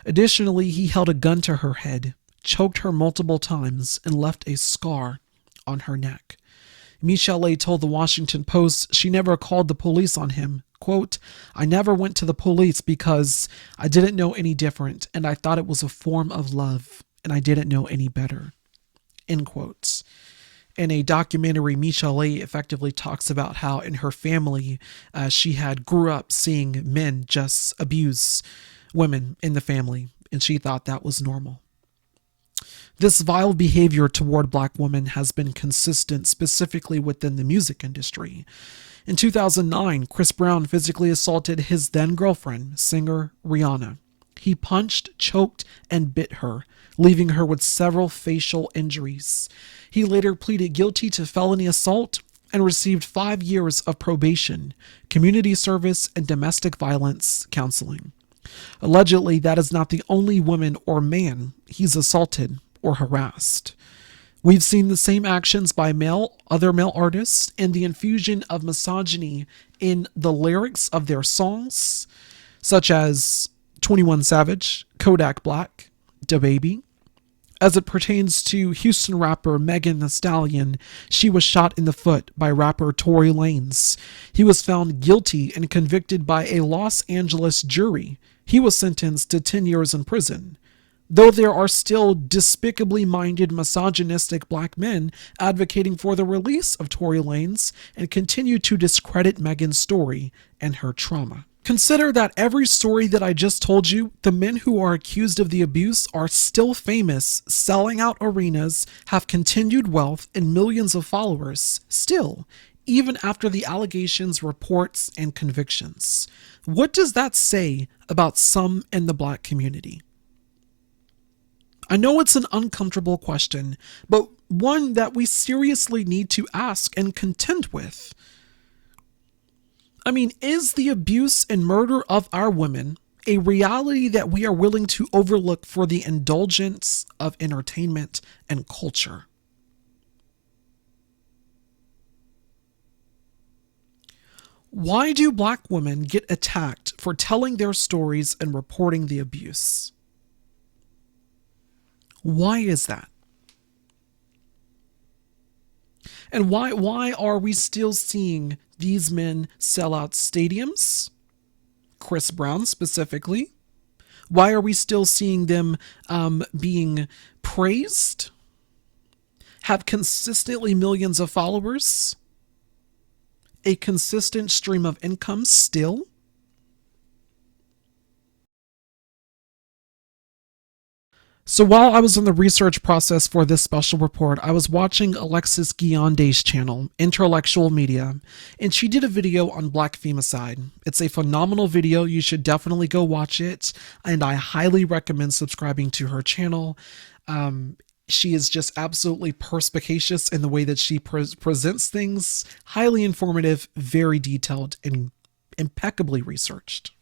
Additionally, he held a gun to her head, choked her multiple times, and left a scar on her neck. Michelle told the Washington Post she never called the police on him. Quote, "I never went to the police because I didn't know any different, and I thought it was a form of love, and I didn't know any better." End quote. In a documentary, Michelle effectively talks about how in her family, she had grew up seeing men just abuse women in the family, and she thought that was normal. This vile behavior toward Black women has been consistent specifically within the music industry. In 2009, Chris Brown physically assaulted his then-girlfriend, singer Rihanna. He punched, choked, and bit her, leaving her with several facial injuries. He later pleaded guilty to felony assault and received 5 years of probation, community service, and domestic violence counseling. Allegedly, that is not the only woman or man he's assaulted or harassed. We've seen the same actions by other male artists, and the infusion of misogyny in the lyrics of their songs, such as 21 Savage, Kodak Black, DaBaby. As it pertains to Houston rapper Megan Thee Stallion, she was shot in the foot by rapper Tory Lanez. He was found guilty and convicted by a Los Angeles jury. He was sentenced to 10 years in prison. Though there are still despicably minded misogynistic Black men advocating for the release of Tory Lanez and continue to discredit Megan's story and her trauma. Consider that every story that I just told you, the men who are accused of the abuse are still famous, selling out arenas, have continued wealth and millions of followers, still, even after the allegations, reports, and convictions. What does that say about some in the Black community? I know it's an uncomfortable question, but one that we seriously need to ask and contend with. I mean, is the abuse and murder of our women a reality that we are willing to overlook for the indulgence of entertainment and culture? Why do Black women get attacked for telling their stories and reporting the abuse? Why is that? And why are we still seeing these men sell out stadiums? Chris Brown specifically. Why are we still seeing them being praised? Have consistently millions of followers? A consistent stream of income still? So while I was in the research process for this special report, I was watching Alexis Guillende's channel, Intellectual Media, and she did a video on Black femicide. It's a phenomenal video. You should definitely go watch it, and I highly recommend subscribing to her channel. She is just absolutely perspicacious in the way that she presents things, highly informative, very detailed, and impeccably researched.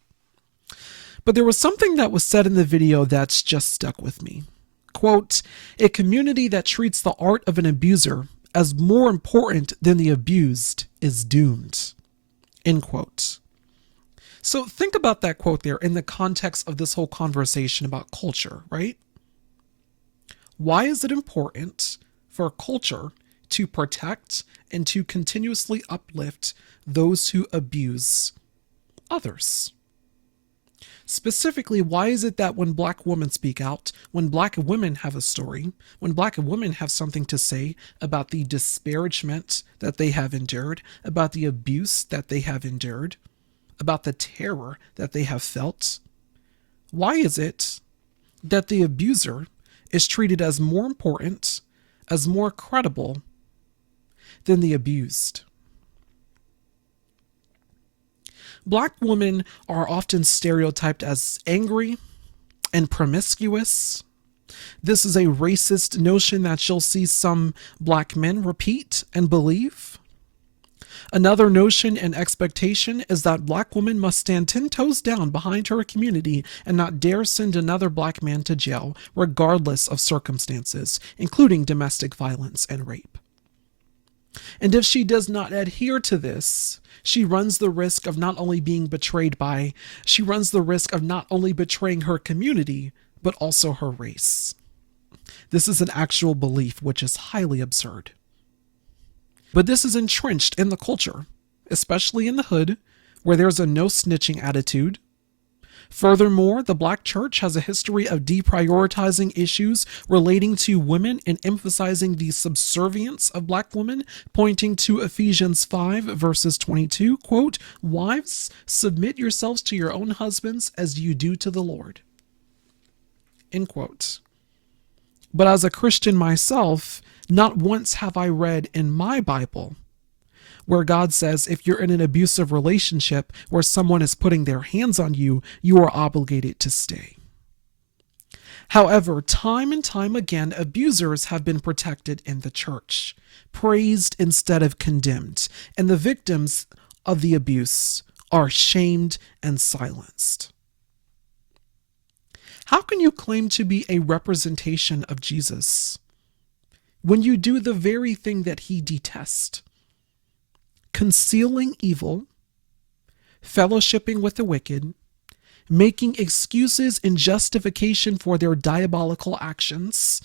But there was something that was said in the video that's just stuck with me. Quote, "A community that treats the art of an abuser as more important than the abused is doomed." End quote. So think about that quote there in the context of this whole conversation about culture, right? Why is it important for culture to protect and to continuously uplift those who abuse others? Specifically, why is it that when Black women speak out, when Black women have a story, when Black women have something to say about the disparagement that they have endured, about the abuse that they have endured, about the terror that they have felt, why is it that the abuser is treated as more important, as more credible than the abused? Black women are often stereotyped as angry and promiscuous. This is a racist notion that you'll see some Black men repeat and believe. Another notion and expectation is that Black women must stand 10 toes down behind her community and not dare send another Black man to jail, regardless of circumstances, including domestic violence and rape. And if she does not adhere to this, she runs the risk of not only being betrayed by, she runs the risk of not only betraying her community, but also her race. This is an actual belief which is highly absurd. But this is entrenched in the culture, especially in the hood, where there's a no snitching attitude. Furthermore, the Black church has a history of deprioritizing issues relating to women and emphasizing the subservience of Black women, pointing to Ephesians 5 verses 22, quote, "Wives, submit yourselves to your own husbands as you do to the Lord." End quote. But as a Christian myself, not once have I read in my Bible where God says if you're in an abusive relationship where someone is putting their hands on you, you are obligated to stay. However, time and time again, abusers have been protected in the church, praised instead of condemned, and the victims of the abuse are shamed and silenced. How can you claim to be a representation of Jesus when you do the very thing that he detests? Concealing evil, fellowshipping with the wicked, making excuses in justification for their diabolical actions.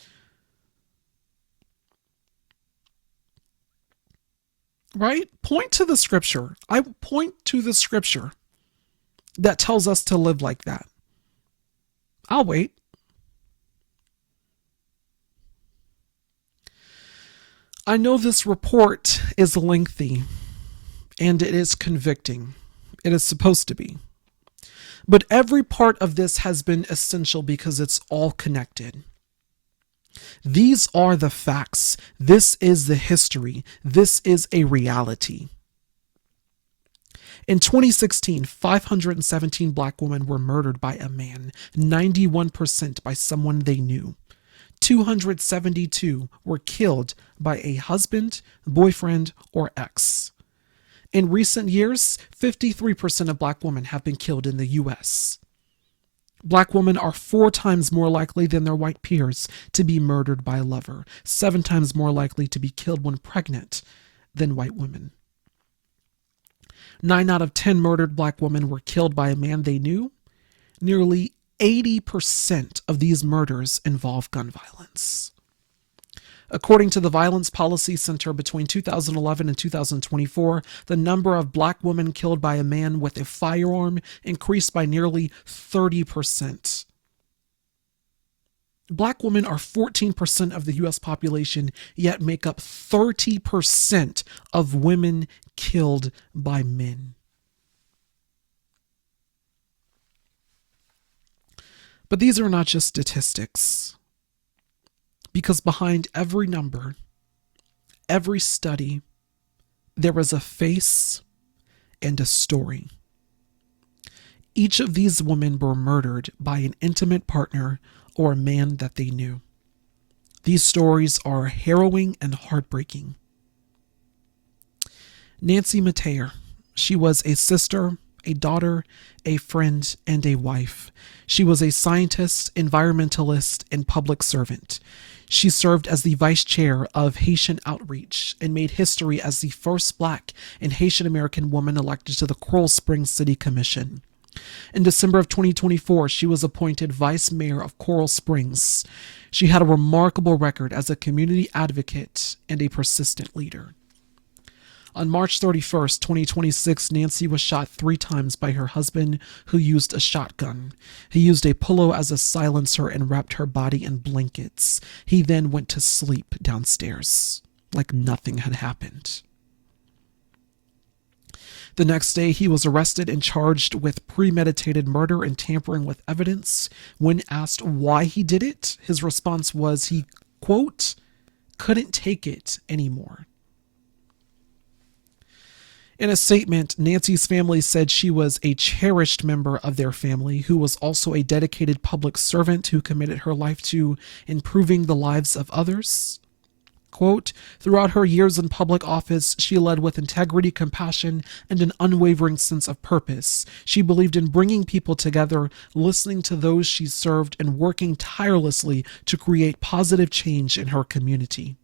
Right? Point to the scripture. I point to the scripture that tells us to live like that. I'll wait. I know this report is lengthy and it is convicting. It is supposed to be. But every part of this has been essential because it's all connected. These are the facts. This is the history. This is a reality. In 2016, 517 Black women were murdered by a man, 91% by someone they knew. 272 were killed by a husband, boyfriend, or ex. In recent years, 53% of Black women have been killed in the U.S. Black women are 4 times more likely than their white peers to be murdered by a lover, 7 times more likely to be killed when pregnant than white women. 9 out of 10 murdered Black women were killed by a man they knew. Nearly 80% of these murders involve gun violence. According to the Violence Policy Center, between 2011 and 2024, the number of Black women killed by a man with a firearm increased by nearly 30%. Black women are 14% of the U.S. population, yet make up 30% of women killed by men. But these are not just statistics, because behind every number, every study, there is a face and a story. Each of these women were murdered by an intimate partner or a man that they knew. These stories are harrowing and heartbreaking. Nancy Mateer, she was a sister, a daughter, a friend, and a wife. She was a scientist, environmentalist, and public servant. She served as the vice chair of Haitian Outreach and made history as the first Black and Haitian American woman elected to the Coral Springs City Commission. In December of 2024, she was appointed vice mayor of Coral Springs. She had a remarkable record as a community advocate and a persistent leader. On March 31st, 2026, Nancy was shot 3 times by her husband, who used a shotgun. He used a pillow as a silencer and wrapped her body in blankets. He then went to sleep downstairs, like nothing had happened. The next day, he was arrested and charged with premeditated murder and tampering with evidence. When asked why he did it, his response was he, quote, couldn't take it anymore. In a statement, Nancy's family said she was a cherished member of their family who was also a dedicated public servant who committed her life to improving the lives of others. Quote, throughout her years in public office, she led with integrity, compassion, and an unwavering sense of purpose. She believed in bringing people together, listening to those she served, and working tirelessly to create positive change in her community.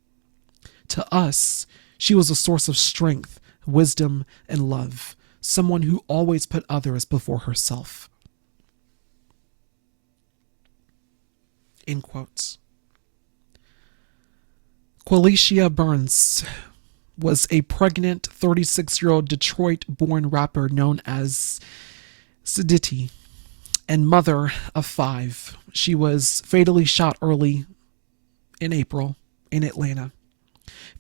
To us, she was a source of strength, wisdom, and love, someone who always put others before herself. End quote. Qualicia Burns was a pregnant 36-year-old Detroit-born rapper known as Siditi and mother of 5. She was fatally shot early in April in Atlanta.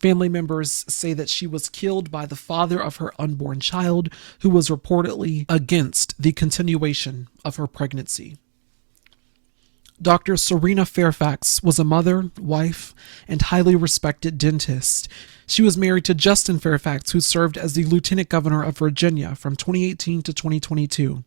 Family members say that she was killed by the father of her unborn child, who was reportedly against the continuation of her pregnancy. Dr. Serena Fairfax was a mother, wife, and highly respected dentist. She was married to Justin Fairfax, who served as the Lieutenant Governor of Virginia from 2018 to 2022.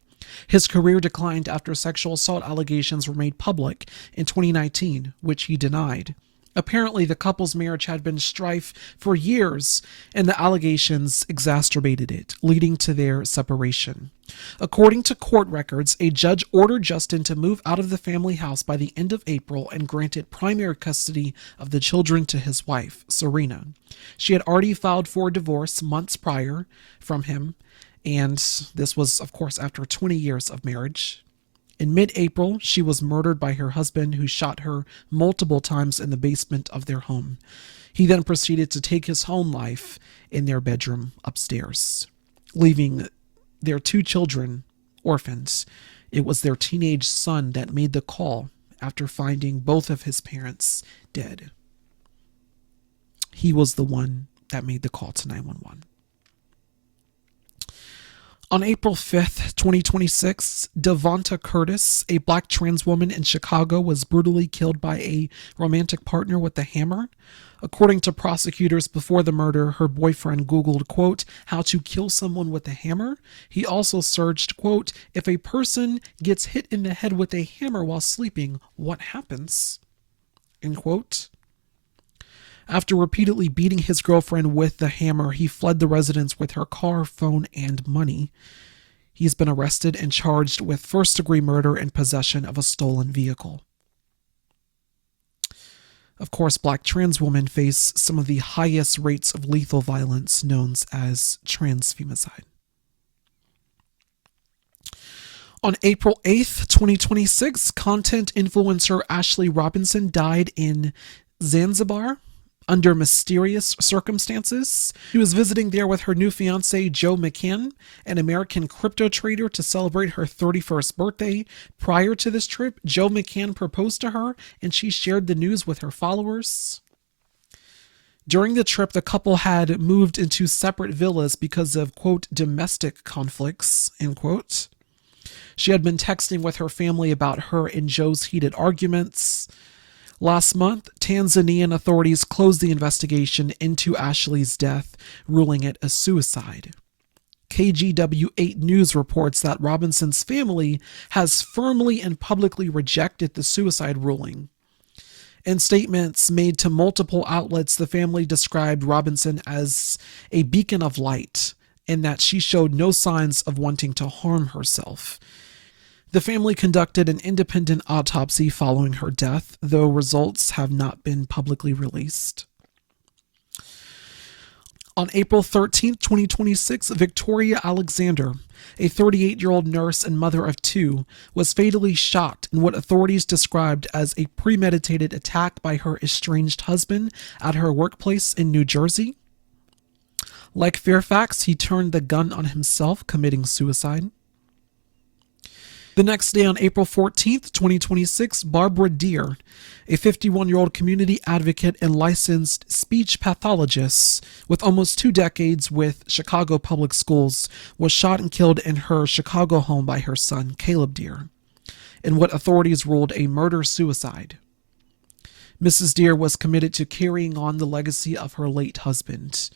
His career declined after sexual assault allegations were made public in 2019, which he denied. Apparently, the couple's marriage had been strife for years, and the allegations exacerbated it, leading to their separation. According to court records, a judge ordered Justin to move out of the family house by the end of April and granted primary custody of the children to his wife, Serena. She had already filed for divorce months prior from him, and this was, of course, after 20 years of marriage. In mid-April, she was murdered by her husband, who shot her multiple times in the basement of their home. He then proceeded to take his own life in their bedroom upstairs, leaving their 2 children orphans. It was their teenage son that made the call after finding both of his parents dead. He was the one that made the call to 911. On April 5th, 2026, Devonta Curtis, a black trans woman in Chicago, was brutally killed by a romantic partner with a hammer. According to prosecutors before the murder, her boyfriend Googled, quote, how to kill someone with a hammer. He also searched, quote, if a person gets hit in the head with a hammer while sleeping, what happens? End quote. After repeatedly beating his girlfriend with the hammer, he fled the residence with her car, phone, and money. He's been arrested and charged with first-degree murder and possession of a stolen vehicle. Of course, black trans women face some of the highest rates of lethal violence, known as trans femicide. On April 8th, 2026, content influencer Ashley Robinson died in Zanzibar under mysterious circumstances. She was visiting there with her new fiancé, Joe McCann, an American crypto trader, to celebrate her 31st birthday. Prior to this trip, Joe McCann proposed to her, and she shared the news with her followers. During the trip, the couple had moved into separate villas because of, quote, domestic conflicts, end quote. She had been texting with her family about her and Joe's heated arguments. Last month, Tanzanian authorities closed the investigation into Ashley's death, ruling it a suicide. KGW8 News reports that Robinson's family has firmly and publicly rejected the suicide ruling. In statements made to multiple outlets, the family described Robinson as a beacon of light and that she showed no signs of wanting to harm herself. The family conducted an independent autopsy following her death, though results have not been publicly released. On April 13, 2026, Victoria Alexander, a 38-year-old nurse and mother of two, was fatally shot in what authorities described as a premeditated attack by her estranged husband at her workplace in New Jersey. Like Fairfax, he turned the gun on himself, committing suicide. The next day, on April 14th, 2026, Barbara Deer, a 51-year-old community advocate and licensed speech pathologist with almost 2 decades with Chicago Public Schools, was shot and killed in her Chicago home by her son, Caleb Deer, in what authorities ruled a murder-suicide. Mrs. Deer was committed to carrying on the legacy of her late husband,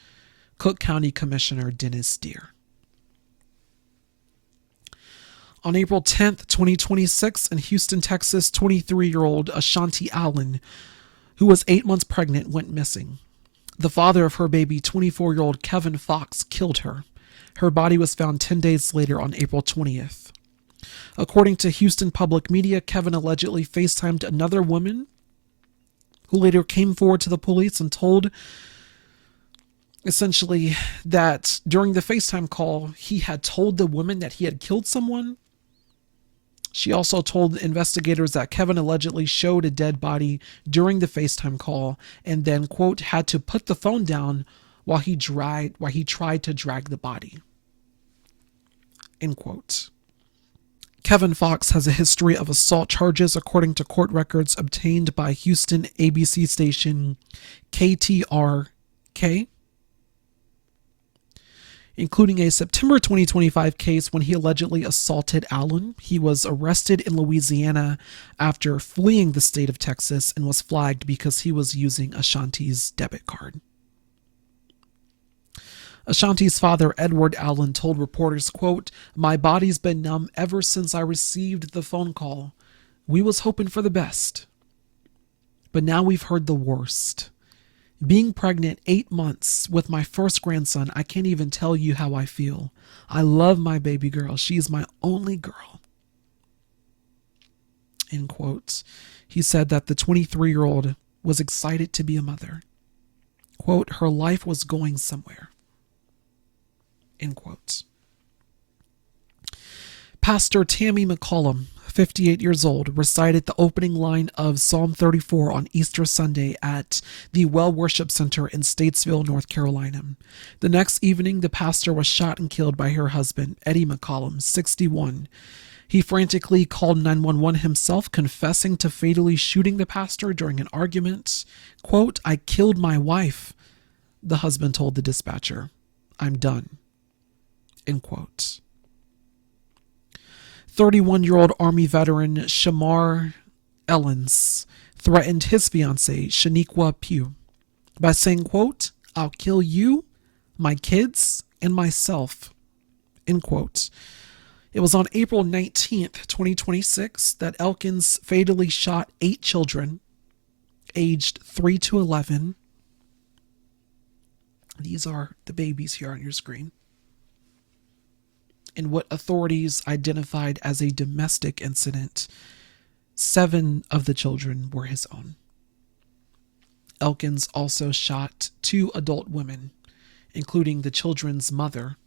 Cook County Commissioner Dennis Deer. On April 10th, 2026, in Houston, Texas, 23-year-old Ashanti Allen, who was 8 months pregnant, went missing. The father of her baby, 24-year-old Kevin Fox, killed her. Her body was found 10 days later on April 20th. According to Houston Public Media, Kevin allegedly FaceTimed another woman who later came forward to the police and told essentially that during the FaceTime call, he had told the woman that he had killed someone. She also told investigators that Kevin allegedly showed a dead body during the FaceTime call and then, quote, had to put the phone down while he tried to drag the body, end quote. Kevin Fox has a history of assault charges, according to court records obtained by Houston ABC station KTRK, including a September 2025 case when he allegedly assaulted Allen. He was arrested in Louisiana after fleeing the state of Texas and was flagged because he was using Ashanti's debit card. Ashanti's father, Edward Allen, told reporters, quote, "My body's been numb ever since I received the phone call. We was hoping for the best, but now we've heard the worst. Being pregnant 8 months with my first grandson, I can't even tell you how I feel. I love my baby girl. She's my only girl." End quote. He said that the 23-year-old was excited to be a mother. Quote, "Her life was going somewhere." End quote. Pastor Tammy McCollum, 58 years old, recited the opening line of Psalm 34 on Easter Sunday at the Well Worship Center in Statesville, North Carolina. The next evening, the pastor was shot and killed by her husband, Eddie McCollum, 61. He frantically called 911 himself, confessing to fatally shooting the pastor during an argument. Quote, "I killed my wife," the husband told the dispatcher. "I'm done." End quote. 31-year-old Army veteran Shamar Ellens threatened his fiancée, Shaniqua Pugh, by saying, quote, "I'll kill you, my kids, and myself," end quote. It was on April 19th, 2026, that Elkins fatally shot 8 children, aged 3 to 11. These are the babies here on your screen, in what authorities identified as a domestic incident. 7 of the children were his own. Elkins also shot 2 adult women, including the children's mother,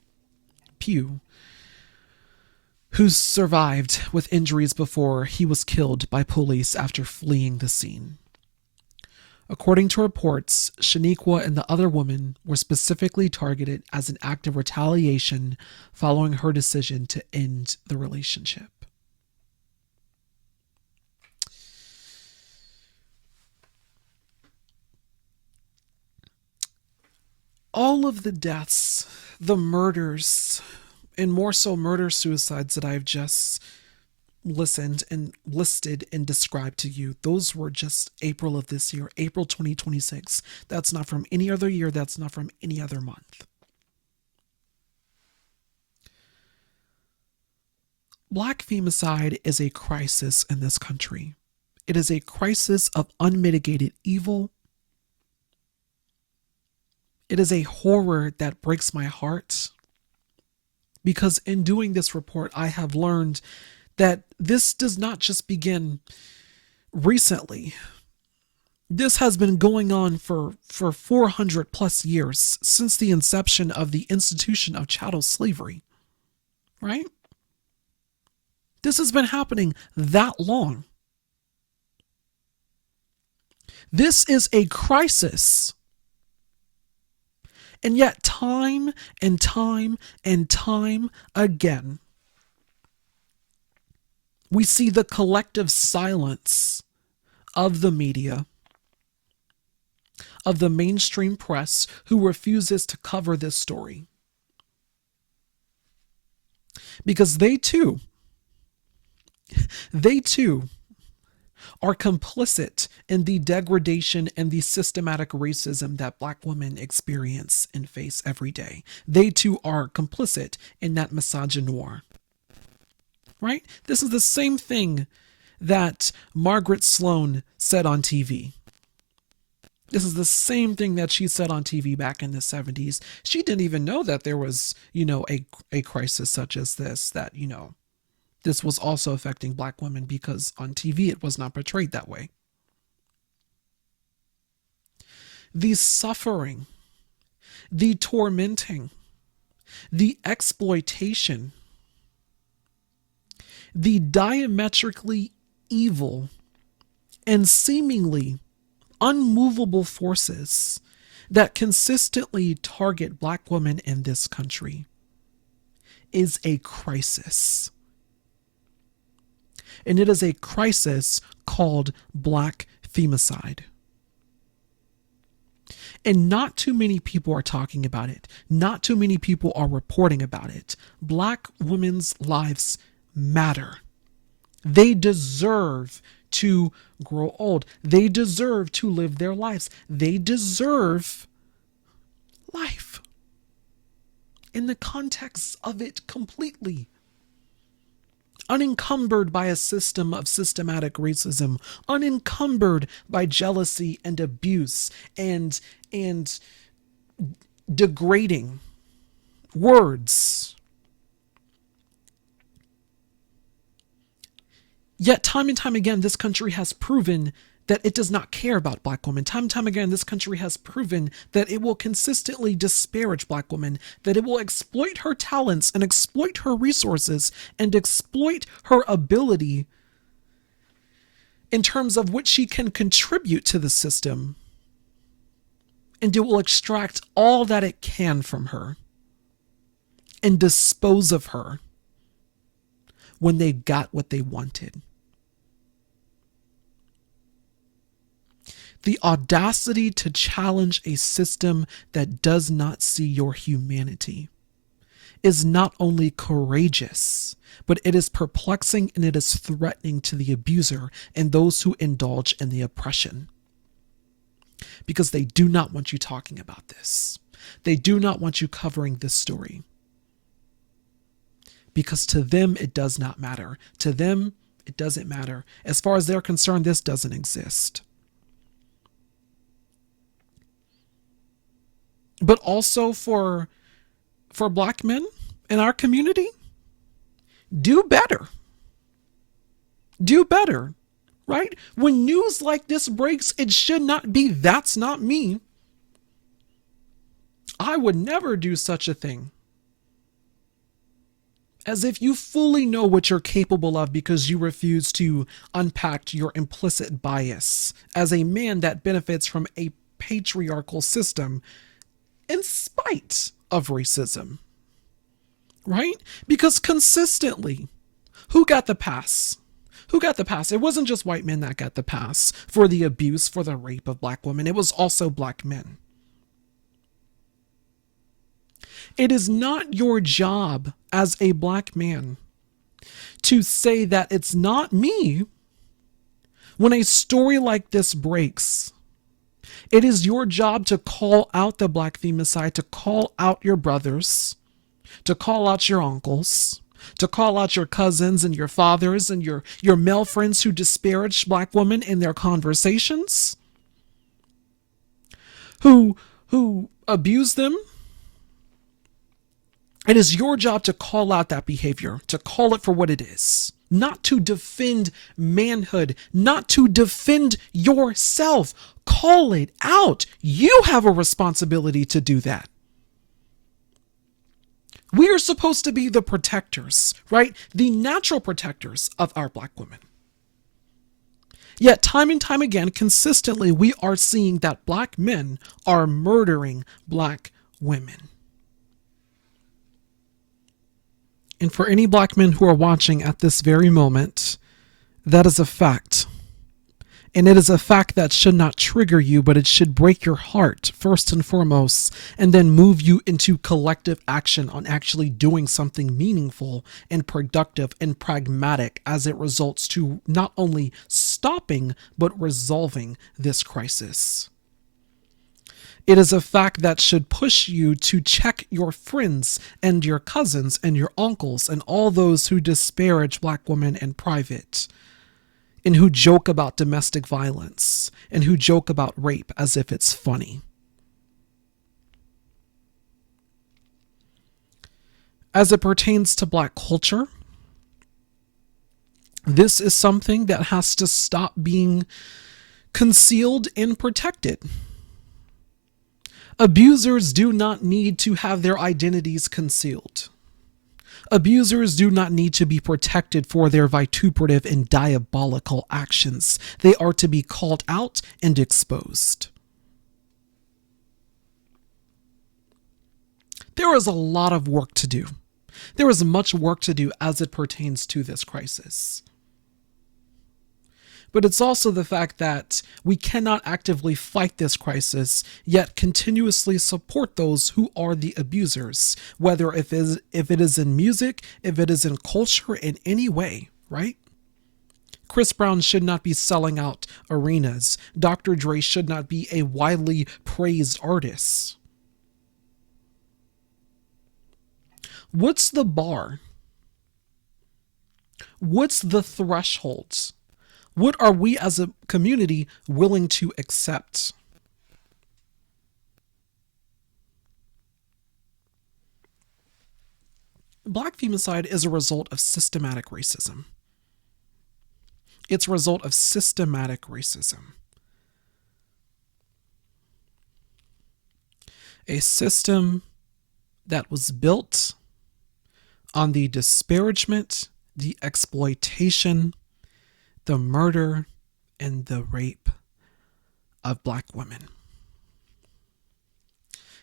Pugh, who survived with injuries before he was killed by police after fleeing the scene. According to reports, Shaniqua and the other woman were specifically targeted as an act of retaliation following her decision to end the relationship. All of the deaths, the murders, and more so murder-suicides that I've just listened and listed and described to you, those were just April of this year, April 2026. That's not from any other year. That's not from any other month. Black femicide is a crisis in this country. It is a crisis of unmitigated evil. It is a horror that breaks my heart, because in doing this report, I have learned that this does not just begin recently. This has been going on for 400 plus years, since the inception of the institution of chattel slavery, right? This has been happening that long. This is a crisis. And yet time and time and time again, we see the collective silence of the media, of the mainstream press, who refuses to cover this story. Because they too are complicit in the degradation and the systematic racism that Black women experience and face every day. They too are complicit in that misogynoir. Right? This is the same thing that Margaret Sloan said on TV. This is the same thing that she said on TV back in the 70s. She didn't even know that there was, a crisis such as this, that, this was also affecting Black women, because on TV it was not portrayed that way. The suffering, the tormenting, the exploitation, the diametrically evil and seemingly unmovable forces that consistently target Black women in this country is a crisis. And it is a crisis called Black femicide. And not too many people are talking about it. Not too many people are reporting about it. Black women's lives matter. They deserve to grow old. They deserve to live their lives. They deserve life in the context of it completely. Unencumbered by a system of systematic racism, unencumbered by jealousy and abuse and degrading words. Yet time and time again, this country has proven that it does not care about Black women. Time and time again, this country has proven that it will consistently disparage Black women, that it will exploit her talents and exploit her resources and exploit her ability in terms of what she can contribute to the system. And it will extract all that it can from her and dispose of her when they got what they wanted. The audacity to challenge a system that does not see your humanity is not only courageous, but it is perplexing and it is threatening to the abuser and those who indulge in the oppression. Because they do not want you talking about this. They do not want you covering this story. Because to them, it does not matter. To them, it doesn't matter. As far as they're concerned, this doesn't exist. But also for Black men in our community, do better. Do better, right? When news like this breaks, it should not be, "That's not me. I would never do such a thing." As if you fully know what you're capable of because you refuse to unpack your implicit bias as a man that benefits from a patriarchal system in spite of racism. Right? Because consistently, who got the pass? Who got the pass? It wasn't just white men that got the pass for the abuse, for the rape of Black women. It was also Black men. It is not your job as a Black man to say that it's not me when a story like this breaks. It is your job to call out the Black femicide, to call out your brothers, to call out your uncles, to call out your cousins and your fathers and your male friends who disparage Black women in their conversations, who abuse them. It is your job to call out that behavior, to call it for what it is, not to defend manhood, not to defend yourself. Call it out. You have a responsibility to do that. We are supposed to be the protectors, right? The natural protectors of our Black women. Yet time and time again, consistently, we are seeing that Black men are murdering Black women. And for any Black men who are watching at this very moment, that is a fact. And it is a fact that should not trigger you, but it should break your heart first and foremost, and then move you into collective action on actually doing something meaningful and productive and pragmatic as it results to not only stopping, but resolving this crisis. It is a fact that should push you to check your friends and your cousins and your uncles and all those who disparage Black women in private, and who joke about domestic violence, and who joke about rape as if it's funny. As it pertains to Black culture, this is something that has to stop being concealed and protected. Abusers do not need to have their identities concealed. Abusers do not need to be protected for their vituperative and diabolical actions. They are to be called out and exposed. There is a lot of work to do. There is much work to do as it pertains to this crisis. But it's also the fact that we cannot actively fight this crisis, yet continuously support those who are the abusers, whether if it is in music, if it is in culture, in any way, right? Chris Brown should not be selling out arenas. Dr. Dre should not be a widely praised artist. What's the bar? What's the thresholds? What are we as a community willing to accept? Black femicide is a result of systematic racism. It's a result of systematic racism. A system that was built on the disparagement, the exploitation, the murder, and the rape of Black women.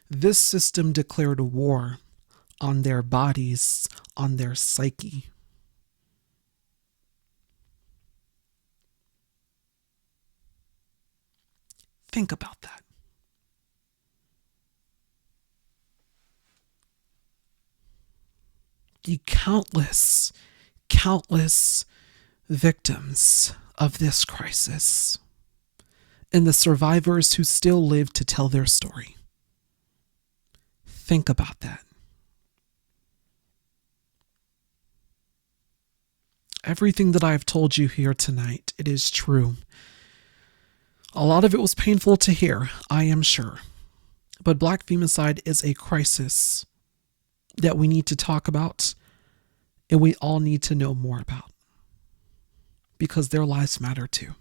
This system declared war on their bodies, on their psyche. Think about that. the countless, countless victims of this crisis and the survivors who still live to tell their story. Think about that. Everything that I've told you here tonight, it is true. A lot of it was painful to hear, I am sure. But Black femicide is a crisis that we need to talk about and we all need to know more about, because their lives matter too.